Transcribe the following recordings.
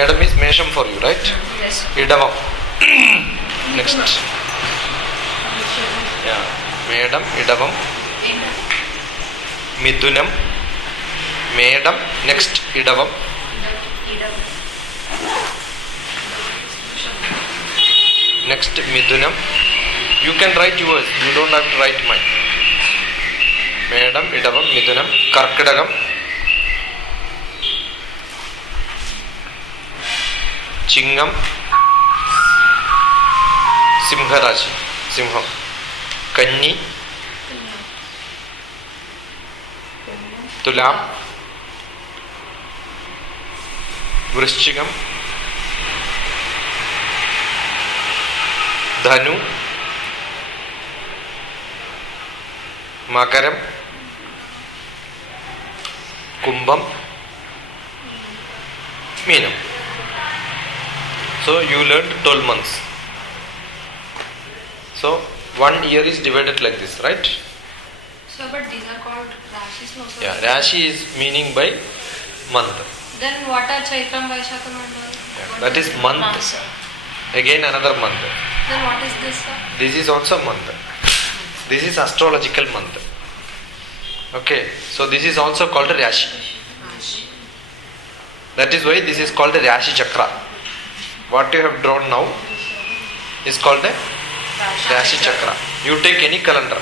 Madam is Mesham for you, right? Yes. Idavam. Next. Yeah. Madam, Idavam. Midunam. Madam. Next. Idavam. Next. Midunam. You can write yours. You don't have to write mine. Madam, Idavam, Midunam. Karkidagam. Chingam. Simharashi. Simham. Kanni. Tulam. Vrishchigam. Dhanu. Makaram. Kumbham. Meenam. So you learned 12 months. So 1 year is divided like this, right? So, but these are called Rashis no? So Yeah, Rashi is meaning by month. then what are Chaitram, Vaishakam and all? Yeah, that is month. Again another month. Then what is this, sir? This is also month. This is astrological month. Okay, so this is also called Rashi. That is why this is called a Rashi Chakra. What you have drawn now is called a Rashi Chakra. You take any calendar,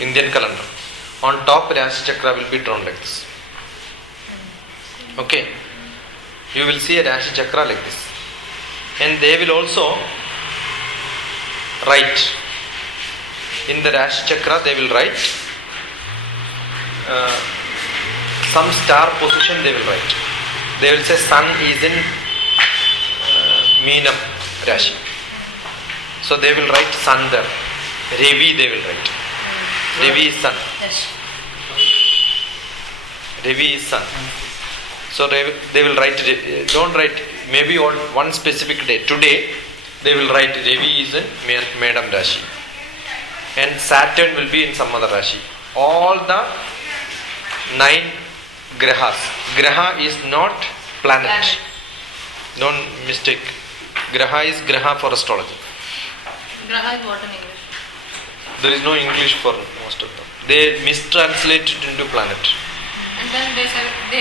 Indian calendar. On top Rashi Chakra will be drawn like this. Okay, you will see a Rashi Chakra like this. And they will also write. In the Rashi Chakra they will write some star position they will write. They will say Sun is in Meenam Rashi. So they will write Sun there. Ravi they will write. Ravi is Sun. Yes. Ravi is Sun. So they will write, don't write maybe on one specific day. Today they will write Ravi is in Madam Rashi. And Saturn will be in some other Rashi. All the 9 grahas. Graha is not planet. Don't mistake. Graha is Graha for astrology. Graha is what in English? There is no English for most of them. They mistranslate it into planet. And then they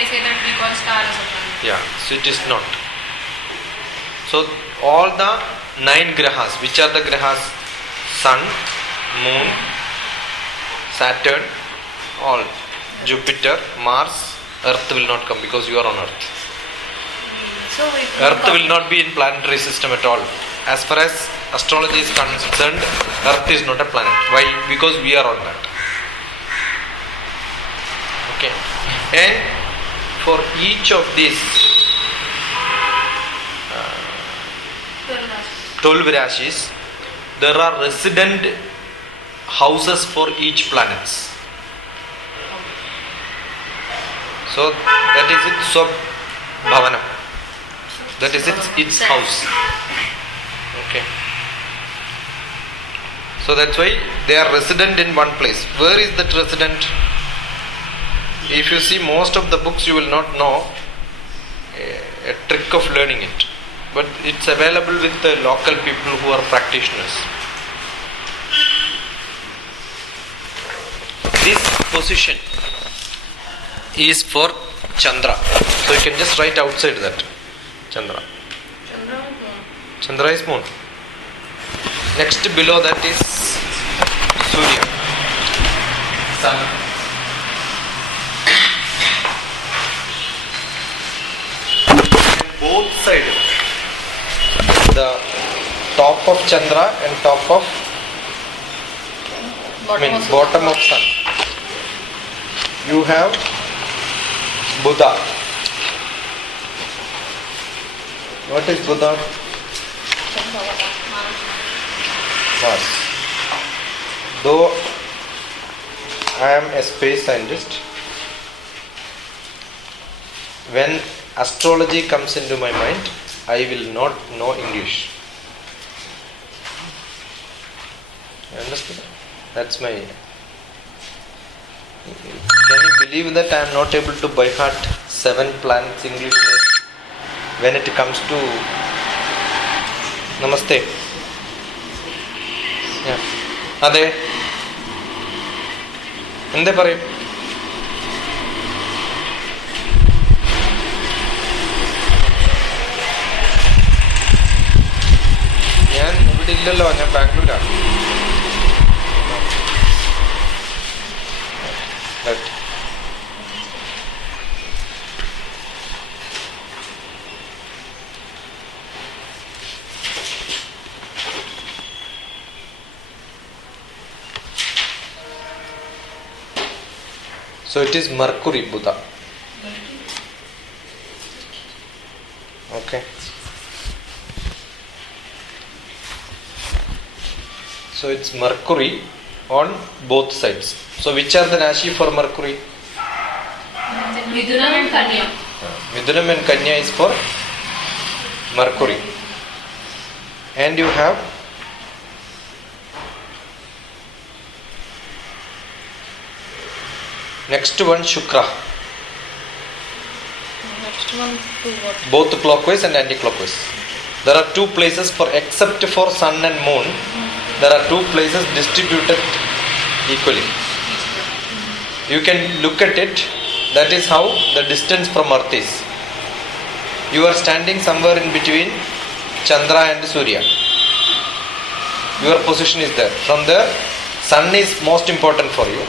say that we call star as a planet. Yeah, so it is not. So all the 9 grahas, which are the grahas? Sun, Moon, Saturn, all. Jupiter, Mars, Earth will not come because you are on Earth. So if Earth will not be in planetary system at all. As far as astrology is concerned, Earth is not a planet. Why? Because we are on that. Okay. And for each of these 12 Rashis, there are resident houses for each planets. So that is its Swabhavana. That is its house. Okay. So that's why they are resident in one place. Where is that resident? If you see most of the books, you will not know a trick of learning it. But it's available with the local people who are practitioners. This position is for Chandra. So you can just write outside that. Chandra. Chandra is moon. Next below that is Surya. Sun. And both sides, the top of Chandra and top of bottom of Sun, you have Buddha. What is Buddha? Mars. Though I am a space scientist, when astrology comes into my mind, I will not know English. You understand? That's my... Can you believe that I am not able to by heart 7 planets English names? when it comes to Namaste. Yeah. Ade. Ende parayum. ഞാൻ ഇവിടെ ഇല്ലല്ലോ, ഞാൻ ബാംഗ്ലൂരാണ്. Right. So it is Mercury, Buddha. Okay. So it's Mercury on both sides. So which are the Rashi for Mercury? Midhunam and Kanya. Midhunam and Kanya is for Mercury. And you have next one Shukra. Next one to what? Both clockwise and anti-clockwise. There are two places for, except for Sun and Moon, there are two places distributed equally. You can look at it. That is how the distance from Earth is. You are standing somewhere in between Chandra and Surya. Your position is there. From there, Sun is most important for you.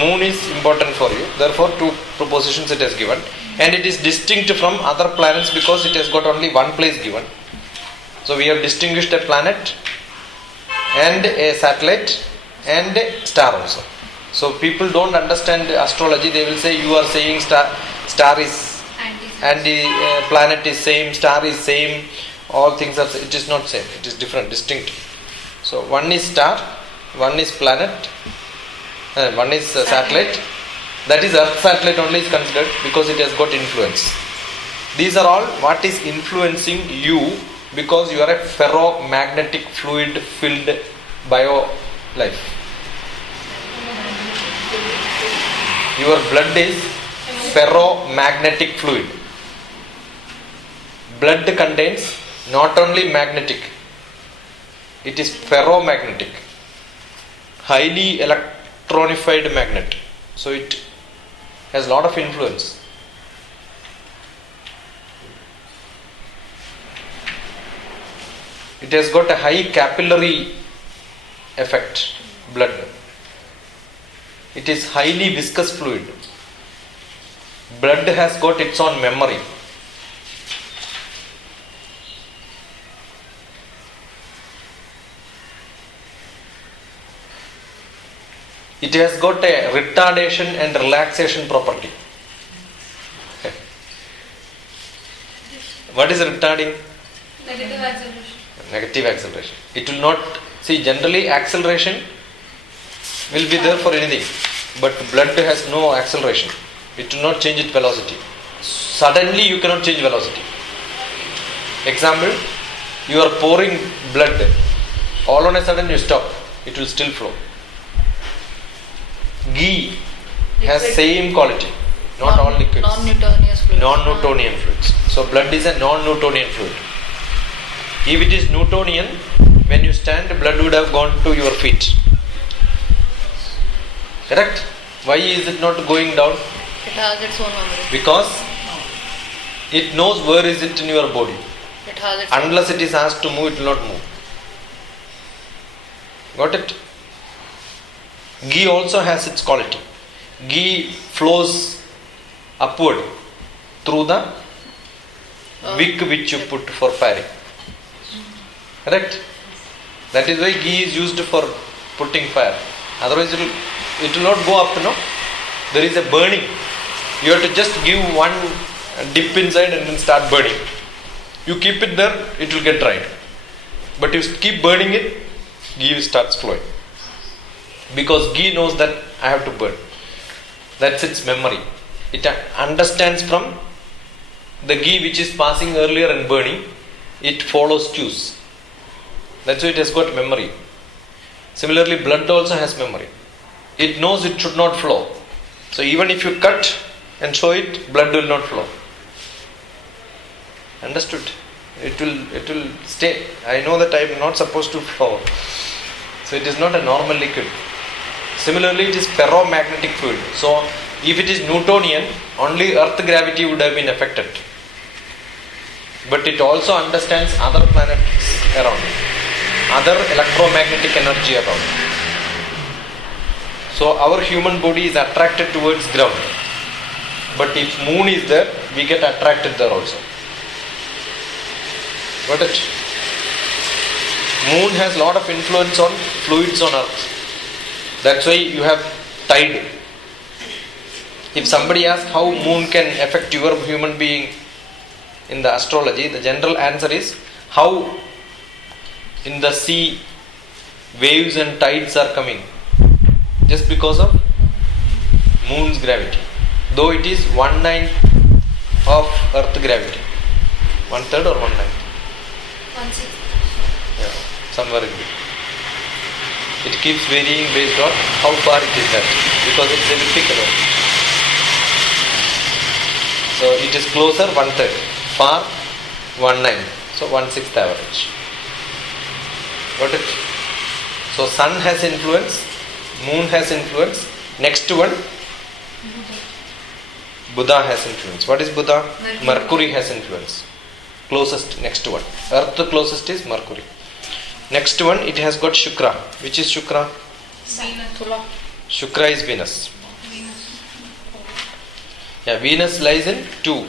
Moon is important for you. Therefore, two positions it has given. And it is distinct from other planets because it has got only one place given. So we have distinguished a planet and a satellite and a star also. So people don't understand astrology. They will say you are saying star is and the planet is same, star is same, all things are same. It is not same. It is different, distinct. So one is star, one is planet, one is satellite. That is Earth satellite only is considered because it has got influence. These are all what is influencing you because you are a ferromagnetic fluid filled bio life. Your blood is ferromagnetic fluid. Blood contains not only magnetic, it is ferromagnetic, highly electronified magnet. So it has a lot of influence. It has got a high capillary effect, blood. It is highly viscous fluid. Blood has got its own memory. It has got a retardation and relaxation property. What is retarding? Negative acceleration. Negative acceleration. It will not, see, generally acceleration will be there for anything, but blood has no acceleration. It will not change its velocity. Suddenly you cannot change velocity. Example, you are pouring blood, all on a sudden you stop, it will still flow. Ghee has same quality, not all liquids. Non-Newtonian fluids. Non-Newtonian fluids. So blood is a non-Newtonian fluid. If it is Newtonian, when you stand, blood would have gone to your feet. Correct? Why is it not going down? It has its own memory. Because it knows where is it in your body. It has its Unless it is asked to move, it will not move. Got it? Ghee also has its quality. Ghee flows upward through the wick which you put for firing. Correct? That is why ghee is used for putting fire. Otherwise it will not go up, no? There is a burning. You have to just give one dip inside and then start burning. You keep it there, it will get dried. But you keep burning it, ghee starts flowing. Because ghee knows that I have to burn. That's its memory. It understands from the ghee which is passing earlier and burning, it follows cues. That's why it has got memory. Similarly, blood also has memory. It knows it should not flow. So even if you cut and show it, blood will not flow. Understood? It will stay. I know that I am not supposed to flow. So it is not a normal liquid. Similarly, it is ferromagnetic fluid. So if it is Newtonian, only Earth gravity would have been affected. But it also understands other planets around, other electromagnetic energy around. So our human body is attracted towards ground. But if moon is there, we get attracted there also. Got it? Moon has lot of influence on fluids on earth. That's why you have tide. If somebody asks how moon can affect your human being in the astrology, the general answer is how in the sea waves and tides are coming. Just because of moon's gravity. Though it is 1/9 of earth gravity. 1/3 or 1/9? 1/6. Yeah, somewhere in between. It keeps varying based on how far it is at, because it's elliptical. So it is closer 1/3, far 1/9, so 1/6 average. Got it? So sun has influence, moon has influence. Next one, Buddha has influence. What is Buddha? Mercury has influence. Closest, next one. Earth closest is Mercury. Next one, it has got Shukra. Which is Shukra? Venus. Shukra is Venus. Yeah, Venus lies in 2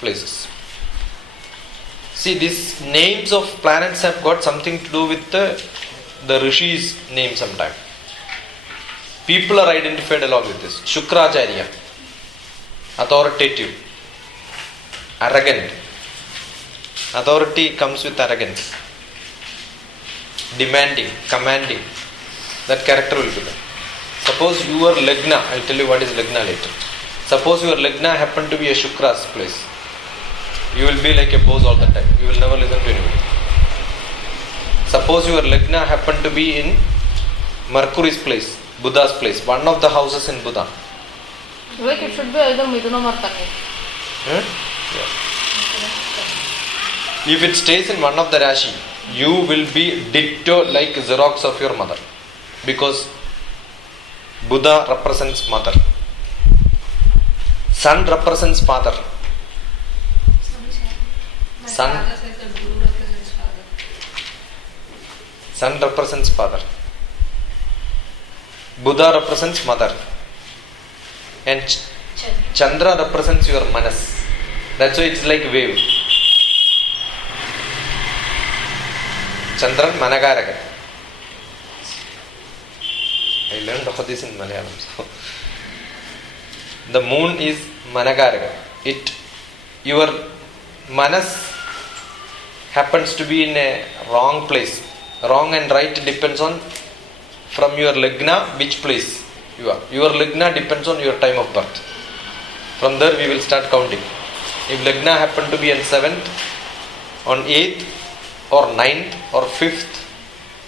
places. See, these names of planets have got something to do with the Rishis' name sometime. People are identified along with this. Shukracharya, authoritative, arrogant. Authority comes with arrogance. Demanding, commanding. That character will be there. Suppose your Lagna, I'll tell you what is Lagna later. Suppose your Lagna happen to be a Shukra's place. You will be like a boss all the time. You will never listen to anybody. Suppose your Lagna happen to be in Mercury's place, Buddha's place, one of the houses in Buddha. Like it should be either Miduna or Kanya. Yeah. If it stays in one of the Rashi, you will be ditto like Xerox of your mother. Because Buddha represents mother. Sun represents father. Sun represents father. Buddha represents mother. And Chandra represents your manas. That's why it's like wave. Chandran Managaraga. I learned all this in Malayalam. So the moon is Managaraga. Your manas happens to be in a wrong place. Wrong and right depends on from your Lagna which place you are. Your Lagna depends on your time of birth. From there we will start counting. If Lagna happen to be on 7th, on 8th or 9th or 5th,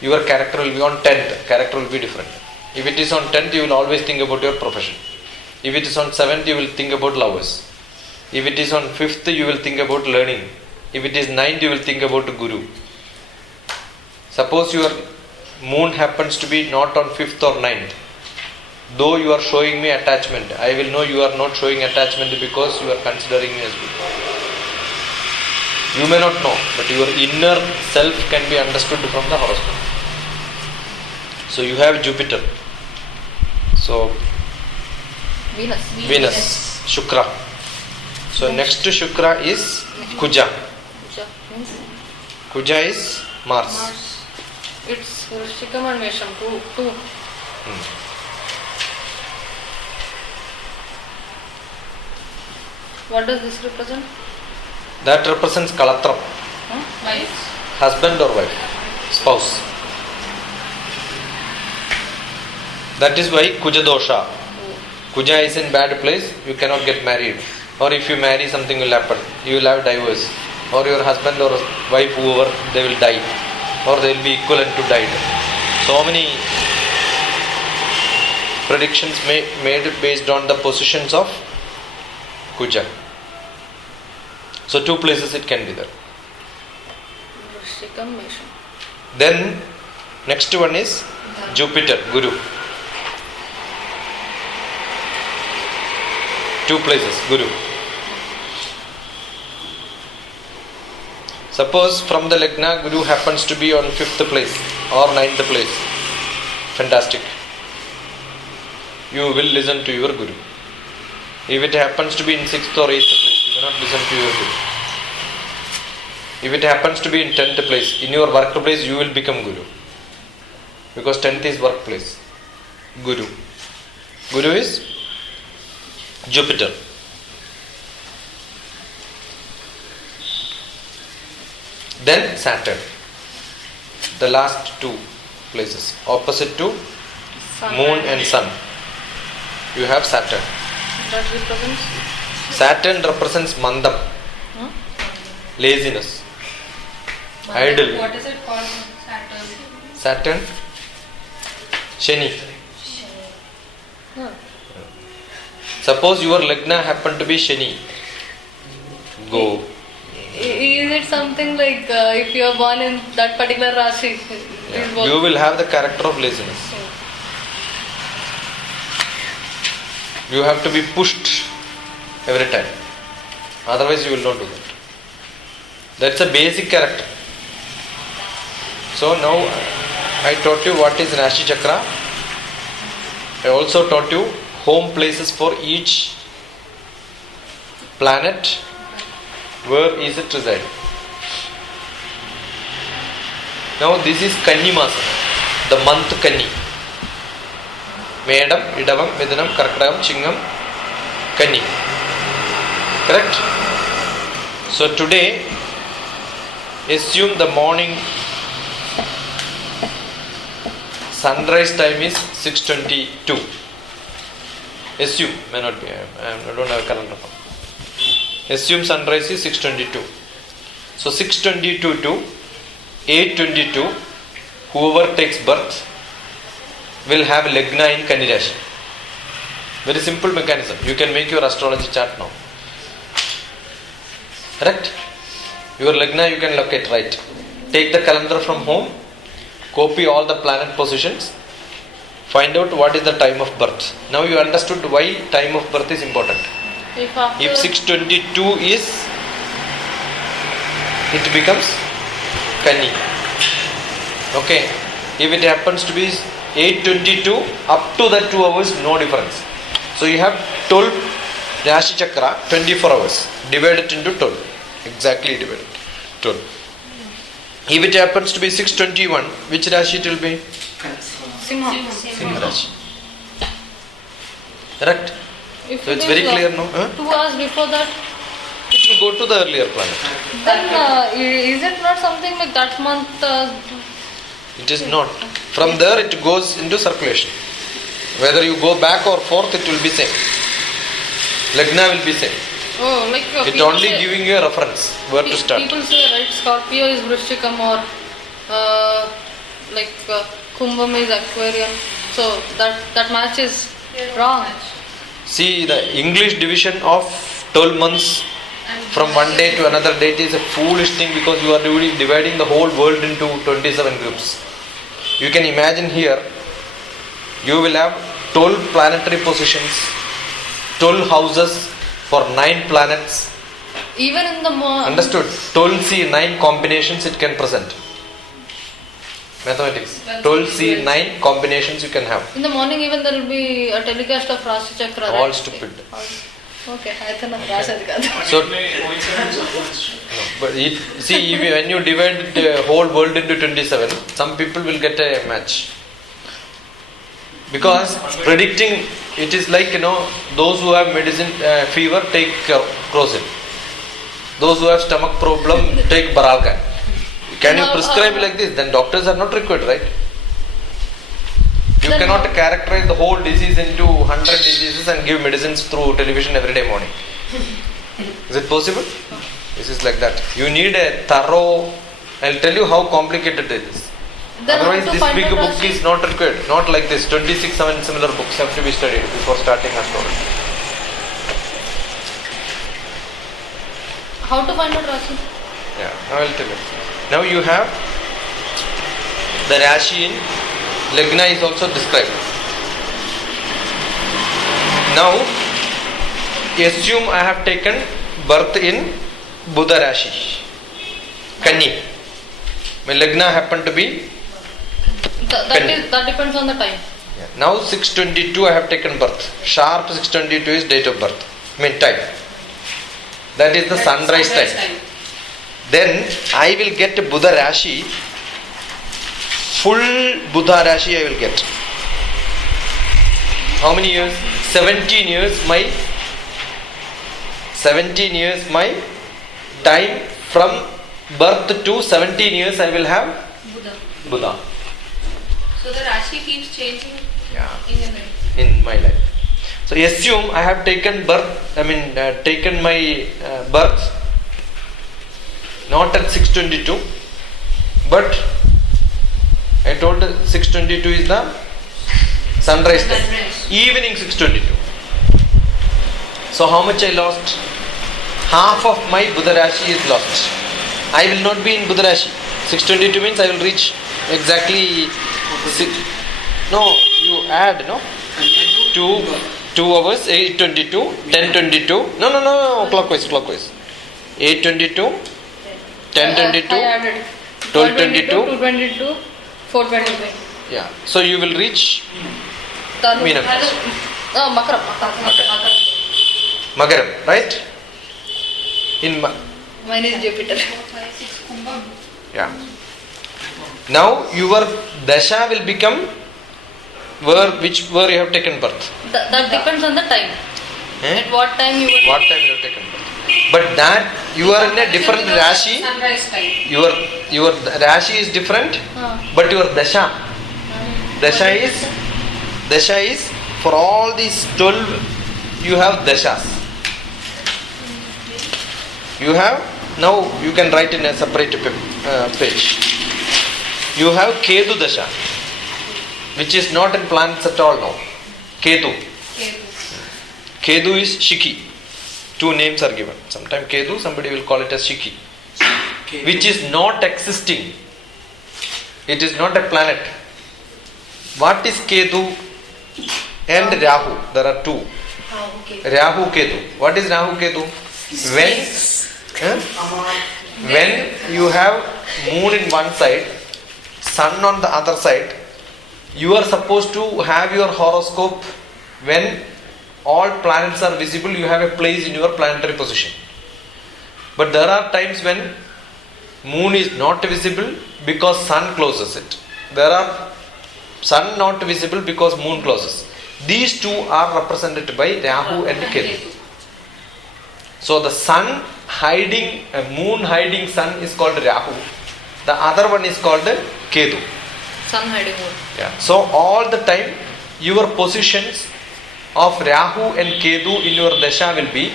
your character will be on 10th. Character will be different. If it is on 10th, you will always think about your profession. If it is on 7th, you will think about lovers. If it is on 5th, you will think about learning. If it is 9th, you will think about Guru. Suppose your moon happens to be not on 5th or 9th. Though you are showing me attachment, I will know you are not showing attachment because you are considering me as good. You may not know, but your inner self can be understood from the horoscope. So you have Jupiter. So Venus, Shukra. So next to Shukra is Kuja. Kuja is Mars. It's Shikam and Mesham too. What does this represent? That represents Kalatram. Wife? Husband or wife, spouse. That is why Kuja dosha. Kuja is in bad place, you cannot get married. Or if you marry, something will happen. You will have divorce. Or your husband or wife, whoever, they will die. Or they will be equivalent to died. So many predictions made based on the positions of Kuja. So 2 places it can be there. Vrishikam, Mesham. Then next one is Jupiter, Guru. 2 places, Guru. Suppose from the Lagna, Guru happens to be on 5th place or 9th place. Fantastic. You will listen to your Guru. If it happens to be in 6th or 8th place, you will not listen to your Guru. If it happens to be in 10th place, in your workplace, you will become Guru. Because 10th is workplace. Guru. Guru is Jupiter. Then Saturn. The last 2 places. Opposite to Sun. Moon and Sun. You have Saturn. That represents? Saturn represents Mandam. Laziness. Idle. What is it called? Saturn. Saturn. Shani. Huh. Suppose your Lagna happen to be Shani. Go. Is it something like if you are born in that particular Rashi? Yeah. You will have the character of laziness. You have to be pushed every time. Otherwise you will not do that. That's a basic character. So now I taught you what is Rashi Chakra. I also taught you home places for each planet. Where is it reside? Now this is Kanni Masa, the month Kanni. Medam, Idavam, Midhanam, Karkadam, Chingam, Kanni. Correct? So today, assume the morning sunrise time is 6:22. Assume, may not be, I don't have a calendar. Assume sunrise is 6:22. So 6:22 to 8:22, whoever takes birth will have Lagna in Kanni Rashi. Very simple mechanism. You can make your astrology chart now. Correct? Your Lagna you can locate right. Take the calendar from home, copy all the planet positions, find out what is the time of birth. Now you understood why time of birth is important. If 6:22 is, it becomes Kanni. Okay. If it happens to be 8:22, up to that 2 hours, no difference. So you have 12 Rashi Chakra, 24 hours. Divide it into 12. Exactly divided. 12. If it happens to be 6:21, which Rashi it will be? Simha. Simha Rashi. Correct? If So it it's is, very clear, no? 2 hours before that, It will go to the earlier planet. then is it not something like that month? It is not. From there it goes into circulation. Whether you go back or forth, it will be same. Lagna will be same. Oh, like It people only say, giving you a reference where to start. People say, right, Scorpio is Vrishikam or Kumbham is Aquarium. So that match is wrong. See, the English division of 12 months from one day to another date is a foolish thing, because you are dividing the whole world into 27 groups. You can imagine here, you will have 12 planetary positions, 12 houses for 9 planets. Even in the Understood? 12C, 9 combinations it can present. Mathematics. 12C, 9 combinations you can have. in the morning, even there will be a telecast of Rashi Chakra. All right? stupid. Okay, I thought of Rashi Chakra. So, but see, when you divide the whole world into 27, some people will get a match. Because predicting, it is like, those who have medicine fever take Crozin. Those who have stomach problem take Baralgan. Can you prescribe like this? Then doctors are not required, right? You Then cannot characterize the whole disease into 100 diseases and give medicines through television every day morning. Is it possible? This is like that. You need a thorough. I'll tell you how complicated it is. Then Otherwise, how to this find big out book Rashi? is not required. Not like this. 26 similar books have to be studied before starting astrology. how to find out Rashi? Yeah, I will tell you. Now you have the Rashi in Lagna is also described. Now assume I have taken birth in Buddha Rashi, Kani. My Lagna happened to be That depends on the time. yeah. Now 6:22 I have taken birth. Sharp 6:22 is date of birth. Time. That is the sunrise time. Then I will get Buddha Rashi. Full Buddha Rashi I will get. How many years? 17 years my time from birth to 17 years I will have Buddha. So the Rashi keeps changing Yeah. in your life. In my life. So assume I have taken birth, taken my birth not at 6:22, but I told 6:22 is the sunrise time. Evening 6:22. So how much I lost? Half of my Buddha Rashi is lost. I will not be in Buddha Rashi. 6:22 means I will reach exactly no, you add, no? 2 hours, 8:22, 10:22. No, clockwise. 8:22, 10:22, I added 12:22, 222, 425. Yeah. So you will reach Meenam. Makaram. Magaram, right? Mine is Jupiter. Yeah. Now your dasha will become where you have taken birth. That depends on the time. At what time you were. What time you have taken birth? But that you are in a different Rashi. Sunrise time. Your Rashi is different, but your dasha is for all these 12 you have dashas. You have, now you can write in a separate page. You have Ketu dasha, which is not in planets at all now. Ketu is Shiki. 2 names are given. Sometimes Ketu, somebody will call it as Shiki, which is not existing. It is not a planet. What is Ketu and Rahu? There are 2. Rahu Ketu. What is Rahu Ketu? When you have moon in one side, sun on the other side, you are supposed to have your horoscope when all planets are visible, you have a place in your planetary position. But there are times when moon is not visible because sun closes it. There are sun not visible because moon closes. These 2 are represented by Rahu and Ketu. So the sun hiding, moon hiding sun is called Rahu. The other one is called Ketu. Sun hiding moon. Yeah. So all the time your positions of Rahu and Ketu in your dasha will be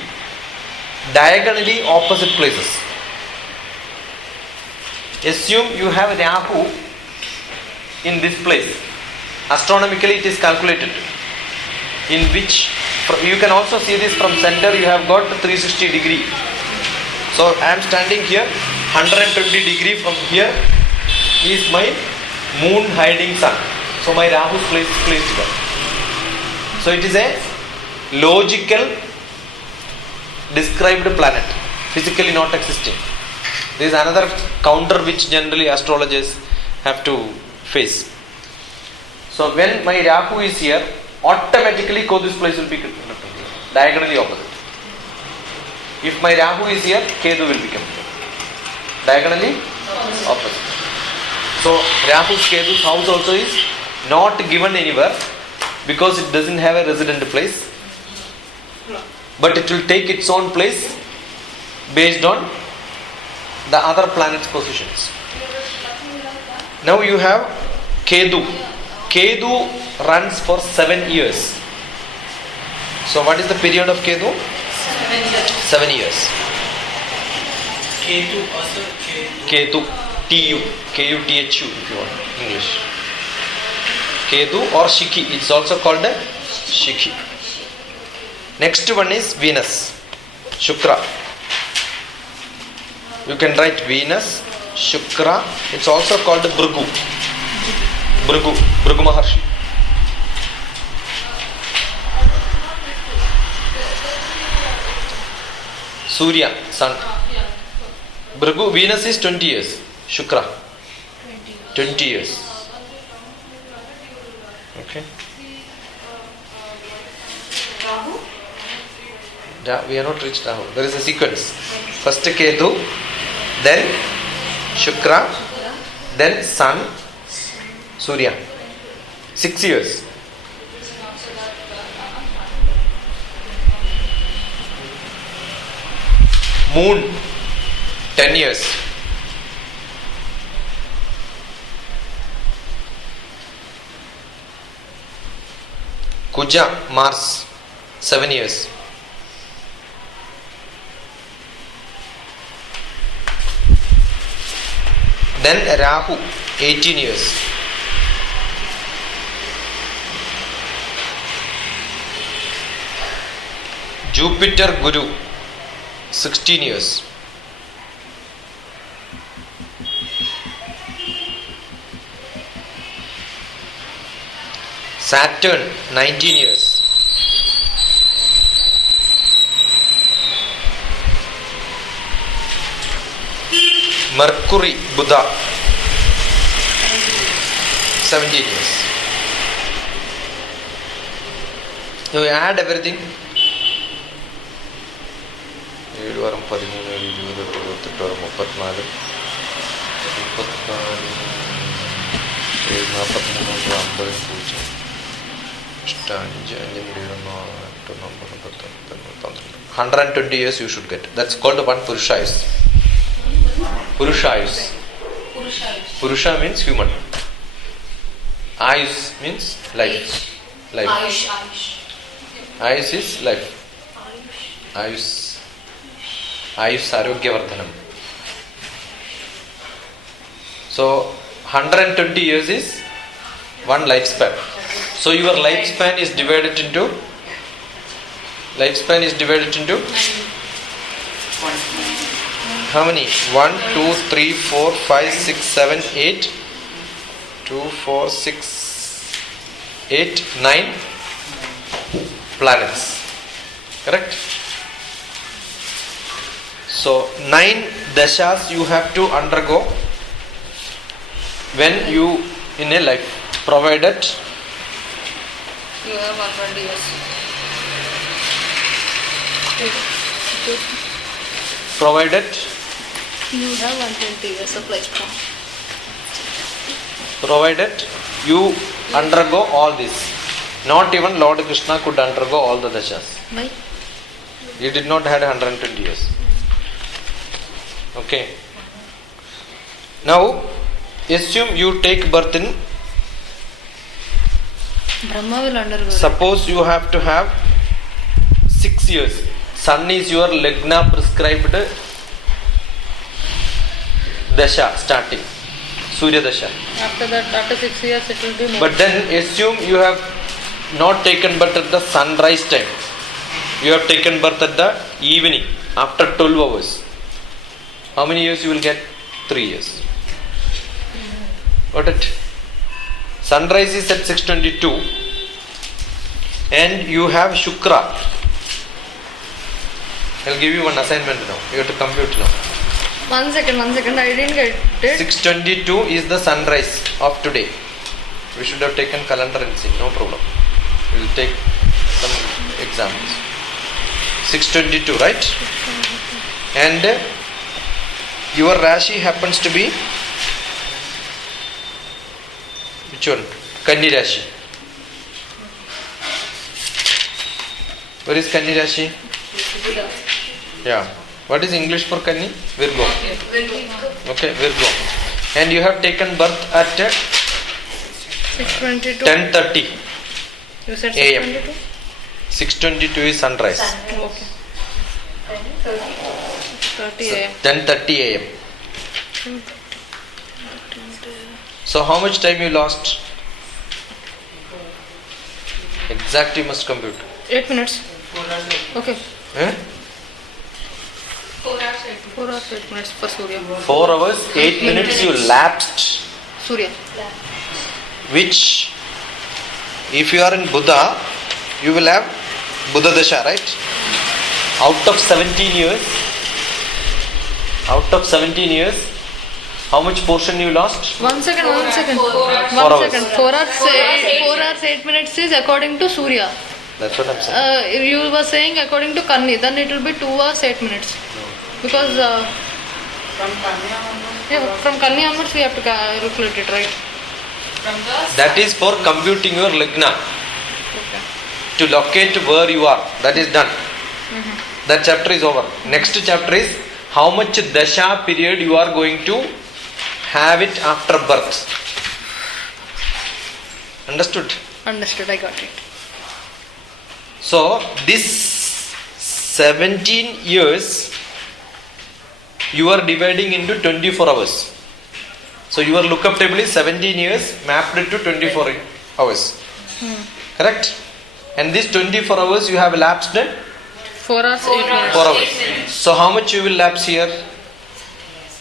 diagonally opposite places. Assume you have Rahu in this place. Astronomically it is calculated. In which you can also see this from center, you have got 360 degree. So I am standing here, 120 degree from here is my moon hiding sun. So my Rahu's place is placed here. So it is a logical described planet, physically not existing. There is another counter which generally astrologers have to face. So when my Rahu is here, automatically Ketu's place will be diagonally opposite. If my Rahu is here, Ketu will become diagonally opposite. So Rahu's Ketu's house also is not given anywhere because it doesn't have a resident place, but it will take its own place based on the other planets' positions. Now you have Ketu. Ketu runs for 7 years. So what is the period of Ketu? 7 years. Ketu also Ketu. T-U. K-U-T-H-U if you want English. Ketu or Shiki. It's also called a Shiki. Next one is Venus. Shukra. You can write Venus, Shukra. It's also called Bhrigu. Bhrigu Maharshi. Surya, sun. Bhrigu, Venus is 20 years. Shukra, 20 years. Okay. We are not reached Rahu. There is a sequence. First Ketu, then Shukra, then Sun, Surya. 6 years. Moon, 10 years. Kuja, Mars, 7 years. Then Rahu, 18 years. Jupiter, Guru, 16 years. Saturn, 19 years. Mercury, Buddha, 17 years. So you add everything. 7 varam 13 20 28 varam 34 120 years you should get. That's called one Purushayus. Purushayus. Purusha means human. Ayus means life. Ayus is life. Ayus Arogyavardhanam. So 120 years is one lifespan. So your lifespan is divided into how many? 1, 2, 3, 4, 5, 6, 7, 8. 2, 4, 6, 8, 9 planets. Correct? So 9 dashas you have to undergo when you in a life, provided You have 120 years. provided You have 120 years of lifespan. provided you undergo all this. Not even Lord Krishna could undergo all the dashas. Why? He did not have 120 years. Okay. Now, assume you take birth in. Brahma will undergo. Suppose you have to have 6 years. Sun is your Lagna prescribed dasha starting. Surya dasha. After that, after 6 years, it will be more. But then assume you have not taken birth at the sunrise time. You have taken birth at the evening after 12 hours. How many years you will get? 3 years. Got it? Sunrise is at 6:22 and you have Shukra. I'll give you one assignment now. You have to compute now. One second, I didn't get it. 6:22 is the sunrise of today. We should have taken calendar and see. No problem. We will take some examples. 6:22, right? And your Rashi happens to be which one? Kanni Rashi. Where is Kanni Rashi? Yeah. What is English for Kanni? Virgo. Okay, Virgo. And you have taken birth at 6:22. 10:30 You said AM. 6:22? 6:22 is sunrise. Okay. 30 AM. 10:30 AM. So how much time you lost? Exact you must compute. 8 minutes. Okay. Eh? 4 hours. 4 hours 8 minutes for Surya. 4 hours 8 minutes you lapsed, Surya. which if you are in Buddha, you will have Buddha Dasha, right? Out of 17 years, how much portion you lost? 1 second. 1 second. 4 hours. 1 hours. second. 4 hours 8 minutes is according to Surya. That's what I'm saying. You were saying according to Kanni, then it will be 2 hours 8 minutes. Because from Kanni onwards we have to calculate it, right? From the That is for computing your Lagna. Okay. To locate where you are. That is done. That chapter is over. Next chapter is how much Dasha period you are going to have it after birth. Understood? Understood, I got it. So this 17 years you are dividing into 24 hours. So your lookup table is 17 years mapped to 24 hours. Correct? And this 24 hours you have lapsed 4 hours 8 minutes. 4 hours. So how much you will lapse here?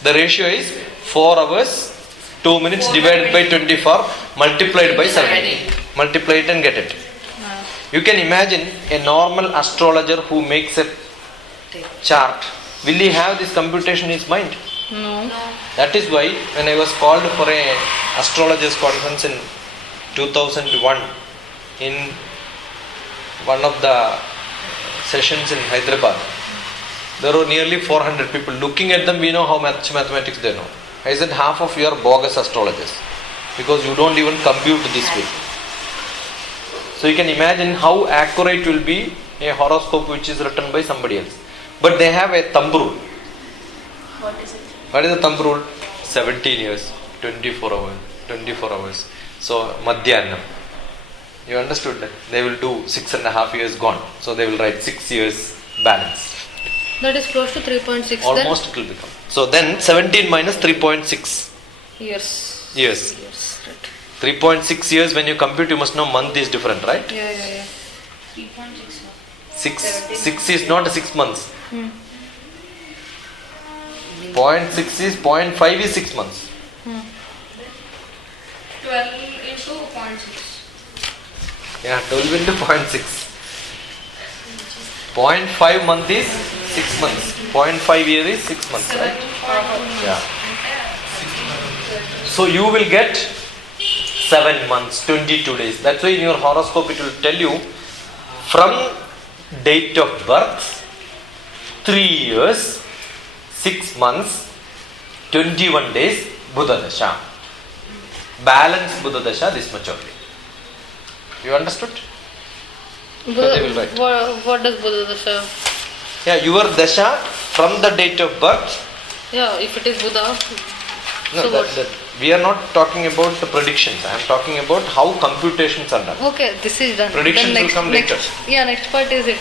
The ratio is 4 hours 2 minutes divided by 24 multiplied by 7. Multiply it and get it. You can imagine a normal astrologer who makes a chart. Will he have this computation in his mind? No. That is why when I was called for a astrologers conference in 2001 in one of the sessions in Hyderabad, there were nearly 400 people. Looking at them, we know how much mathematics they know. I said half of you are bogus astrologers because you don't even compute this way. So you can imagine how accurate will be a horoscope which is written by somebody else. But they have a thumb rule. What is it? What is the thumb rule? 17 years, 24 hours. So Madhyannam. You understood that? They will do 6.5 years gone. So they will write 6 years balance. That is close to 3.6. Almost it will become. So then 17 minus 3.6 Years. years. Yes, right. 3.6 years, when you compute, you must know month is different, right? Yeah. 3.6. 6 is not 6 months. 0.6 is 0.5 is 6 months. 12 into 0.6. Yeah, 12 into 0.6. 0.5 month is 6 months. 0.5 year is 6 months, right? Yeah. So you will get 7 months, 22 days. That's why in your horoscope it will tell you from date of birth, 3 years, 6 months, 21 days, Buddha Dasha. Balance Buddha Dasha this much only. You understood? Buddha, they will write. what does Buddha Dasha? Yeah, your Dasha from the date of birth. Yeah, if it is Buddha. No, So what? we are not talking about the predictions. I am talking about how computations are done. Okay, this is done. Predictions Then will come later. Next part is it.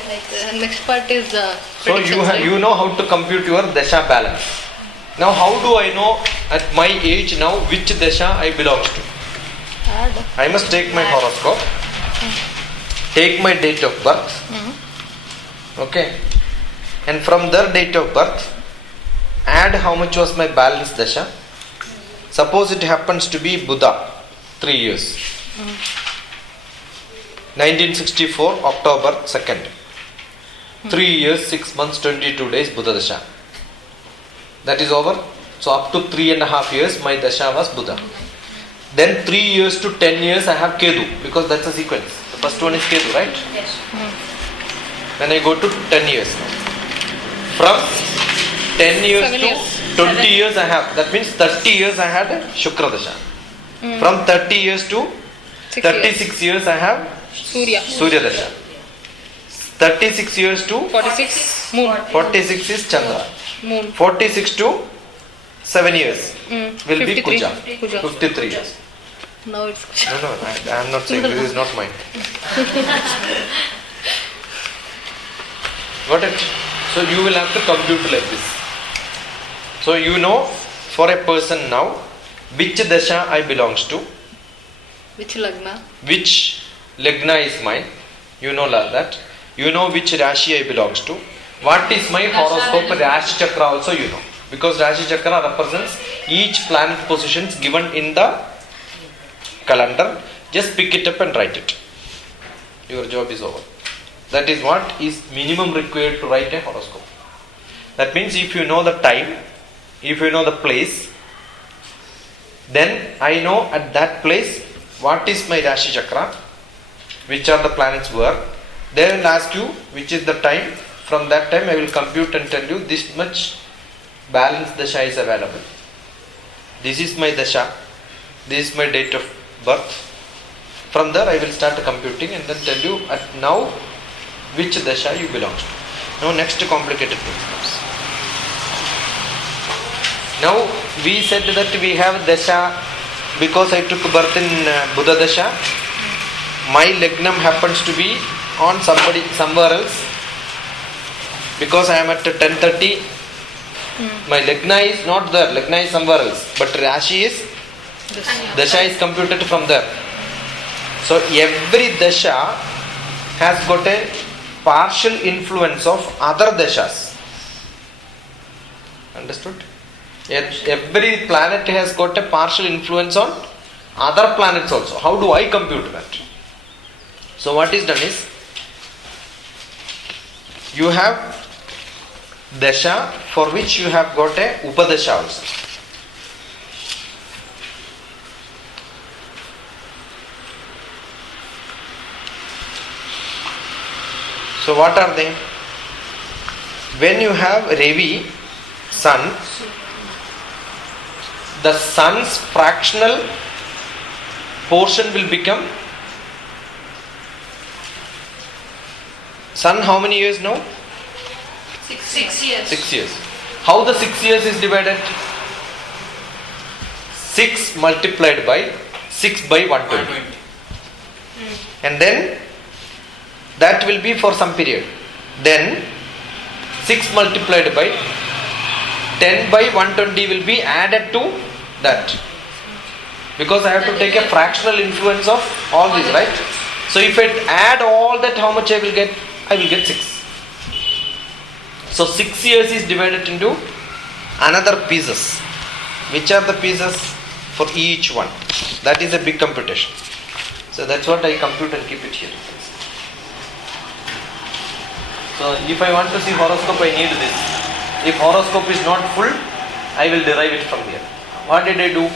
Next part is So predictions, right? you know how to compute your Dasha balance. Now how do I know at my age now which Dasha I belongs to? Add. I must take my horoscope, take my date of birth, okay, and from their date of birth, add how much was my balance Dasha. Suppose it happens to be Buddha, 3 years. 1964, October 2nd. 3 years, 6 months, 22 days, Buddha Dasha. That is over. So up to 3.5 years, my Dasha was Buddha. Then 3 years to 10 years, I have Ketu, because that's a sequence. The first one is Ketu, right? Yes. Then I go to 10 years. From 10 years 7 to years. 20 years I have. That means 30 years I had Shukra Dasha. From 30 years to 36 years I have Surya Dasha. 36 years to 46 moon. 46 is Chandra. Moon. 46 to 7 years will be 53. Kuja. Kuja. 53 years. Now it's Kuja. No, I am not saying this is not mine. Got it? So you will have to compute like this. So you know for a person now which Dasha I belongs to, Which Lagna? which Lagna is mine. You know that. You know which Rashi I belongs to. What is my horoscope Rashi Chakra also you know. Because Rashi Chakra represents each planet positions given in the calendar. Just pick it up and write it. Your job is over. That is what is minimum required to write a horoscope. That means if you know the time, if you know the place, then I know at that place what is my Rashi Chakra, which are the planets were. They will ask you which is the time. From that time I will compute and tell you this much balance dasha is available. This is my dasha. This is my date of birth. From there I will start computing and then tell you at now which dasha you belong to. Now next complicated thing comes. Now we said that we have dasha because I took birth in Buddha dasha. My Lagnam happens to be on somewhere else. Because I am at 10:30, my Lagna is not there, Lagna is somewhere else. But Rashi is, Dasha is computed from there. So every Dasha has got a partial influence of other Dashas. Understood? Every planet has got a partial influence on other planets also. How do I compute that? So what is done is, you have dasha for which you have got a upadasha also. So what are they? When you have Ravi, sun, the sun's fractional portion will become sun how many years now? 6 years. 6 years. How the 6 years is divided? 6 multiplied by 6 by 120. And then that will be for some period. Then 6 multiplied by 10 by 120 will be added to that. Because I have to take a fractional influence of all these, right? So if I add all that, how much I will get? I will get 6. So 6 years is divided into another pieces. Which are the pieces for each one? That is a big computation. So that's what I compute and keep it here. So if I want to see horoscope, I need this. If horoscope is not full, I will derive it from here. What did I do?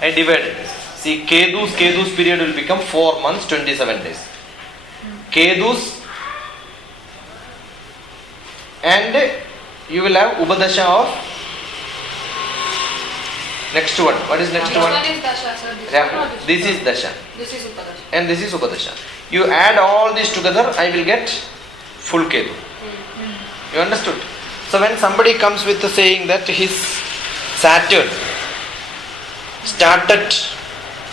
I divided this. See, Kedu's period will become 4 months, 27 days. Kedu's, and you will have Ubadasha of next one. What is next one? This one is Dasha, sir. This is Dasha. This is Upadasha. And this is Ubadasha. You add all these together, I will get full Kedu. You understood? So when somebody comes with saying that his Saturn started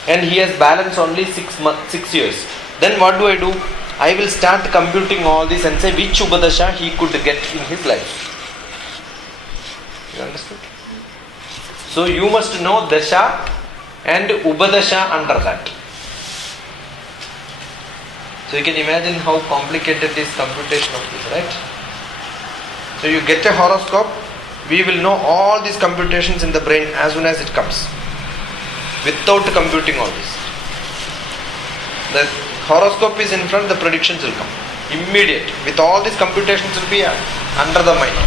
and he has balance only 6 years, then what do? I will start computing all this and say which Ubadasha he could get in his life. You understood? So you must know Dasha and Ubadasha under that. So you can imagine how complicated is computation of this, right? So you get a horoscope, we will know all these computations in the brain as soon as it comes, without computing all this. The horoscope is in front, the predictions will come immediate. With all these computations will be under the mind.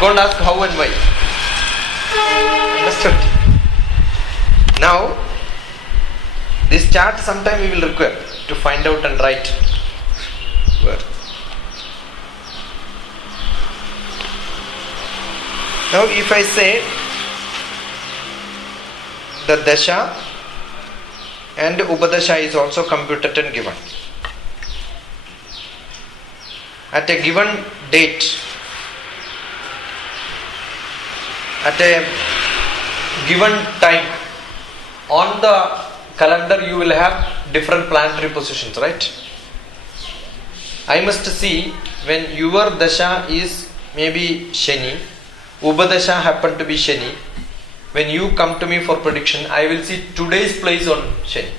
Don't ask how and why. Understood? Now, this chart sometime we will require to find out and write where. Now if I say the Dasha and Upadasha is also computed and given. At a given date, at a given time, on the calendar you will have different planetary positions, right? I must see when your Dasha is maybe Shani, Ubadasha happen to be Shani. When you come to me for prediction, I will see today's place on Shani.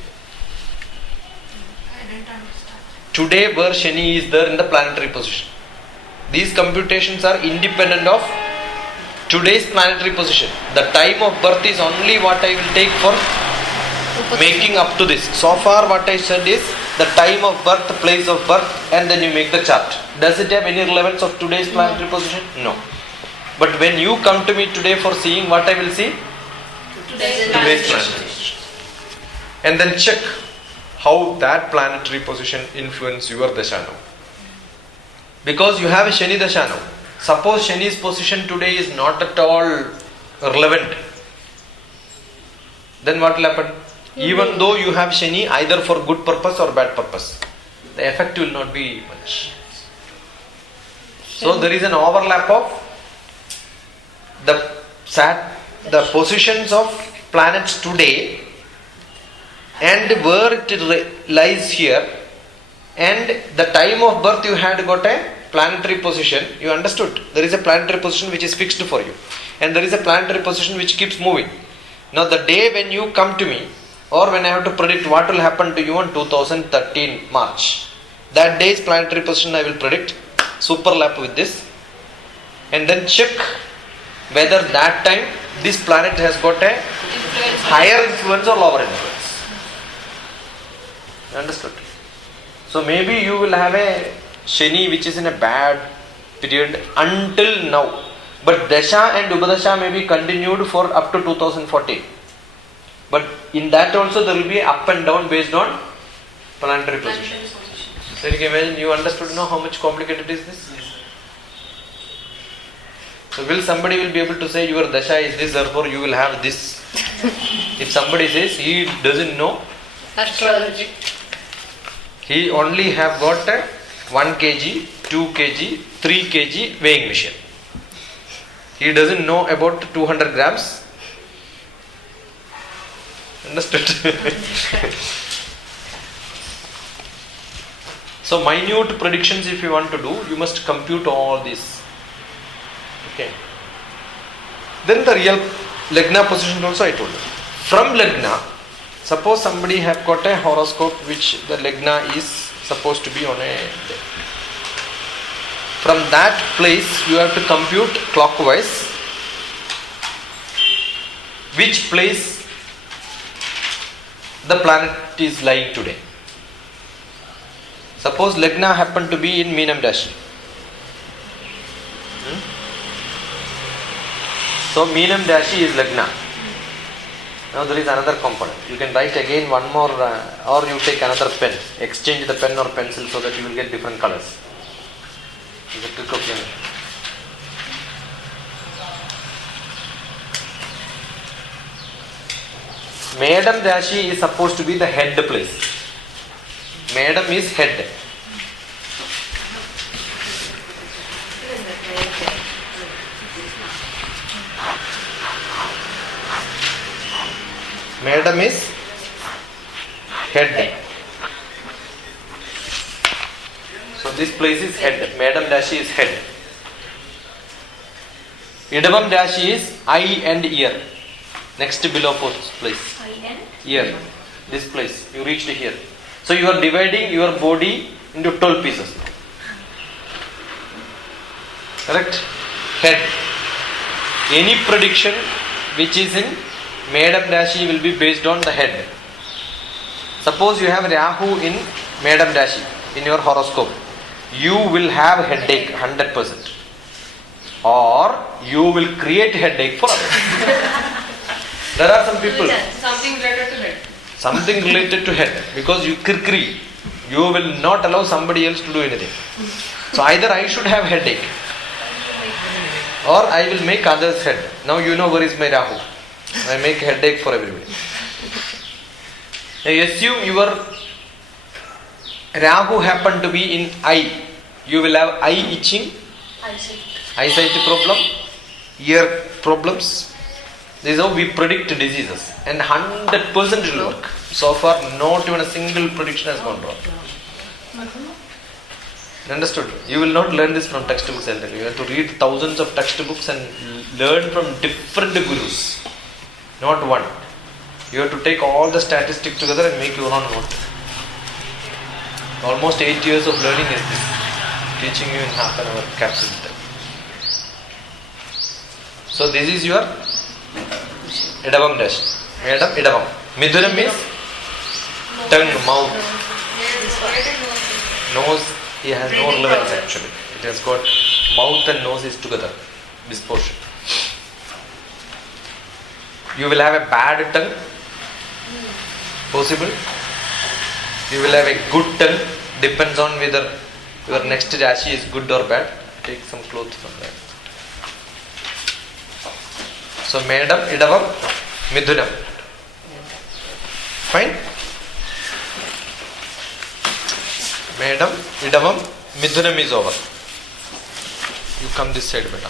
I didn't understand. today where Shani is there in the planetary position. These computations are independent of today's planetary position. The time of birth is only what I will take for making up to this. So far what I said is the time of birth, place of birth, and then you make the chart. Does it have any relevance of today's planetary position? No. But when you come to me today for seeing, what I will see? Today's Today's planetary position. And then check how that planetary position influence your dasha now. Because you have a Shani dasha now. Suppose Shani's position today is not at all relevant. Then what will happen? Even though you have Shani either for good purpose or bad purpose, the effect will not be much. So there is an overlap of the positions of planets today and where it lies here, and the time of birth you had got a planetary position. You understood? There is a planetary position which is fixed for you, and there is a planetary position which keeps moving. Now the day when you come to me, or when I have to predict what will happen to you on 2013 March, that day's planetary position I will predict, superlap with this, and then check whether that time this planet has got a higher influence or lower influence. Understood? So maybe you will have a Shani which is in a bad period until now, but Dasha and Ubadasha may be continued for up to 2014. But in that also there will be up and down based on planetary position. So you can imagine, you understood now how much complicated is this? So will somebody will be able to say your Dasha is this, therefore you will have this? If somebody says he doesn't know Astrology. he only have got a 1 kg, 2 kg, 3 kg weighing machine. He doesn't know about 200 grams. Understood? So minute predictions if you want to do, you must compute all this. Okay. Then the real Lagna position also I told you. From Lagna, suppose somebody have got a horoscope which the Lagna is supposed to be on a day. From that place you have to compute clockwise which place the planet is lying today. Suppose Lagna happened to be in Meenam Rashi. So Meenam Rashi is Lagna. Now there is another component. You can write again one more or you take another pen. Exchange the pen or pencil so that you will get different colors. It's a trick of learning. Madam Rashi is supposed to be the head place. Madam is head. Madam is head. So this place is head. Madam Rashi is head. Idamam Rashi is eye and ear. Next below post place. Ear. This place. You reached here. So you are dividing your body into 12 pieces. Correct? Head. Any prediction which is in Madam Rashi will be based on the head. Suppose you have Rahu in Madam Rashi in your horoscope. You will have headache 100%. Or you will create headache for others. There are some people. Something related to head. Something related to head. Because you kirkri. You will not allow somebody else to do anything. So either I should have headache. Or I will make others head. Now you know where is my Rahu. I make headache for everybody. Now assume your Rahu happened to be in eye. You will have eye itching, eyesight problem, ear problems. This is how we predict diseases. And 100% it will work. So far not even a single prediction has gone wrong. Understood? You will not learn this from textbooks. You have to read thousands of textbooks and learn from different gurus. Not one. You have to take all the statistics together and make your own note. Almost 8 years of learning is this. Teaching you in half an hour capsule time. So this is your Idavam dash. Madam, Idavam. Midunam means tongue, mouth. Nose, he has no relevance actually. It has got mouth and nose is together. This portion. You will have a bad tongue. Possible. You will have a good tongue. Depends on whether your next Rashi is good or bad. Take some clothes from there. So Medam, Idavam, Midunam. Fine? Medam, Idavam, Midunam is over. You come this side, beta.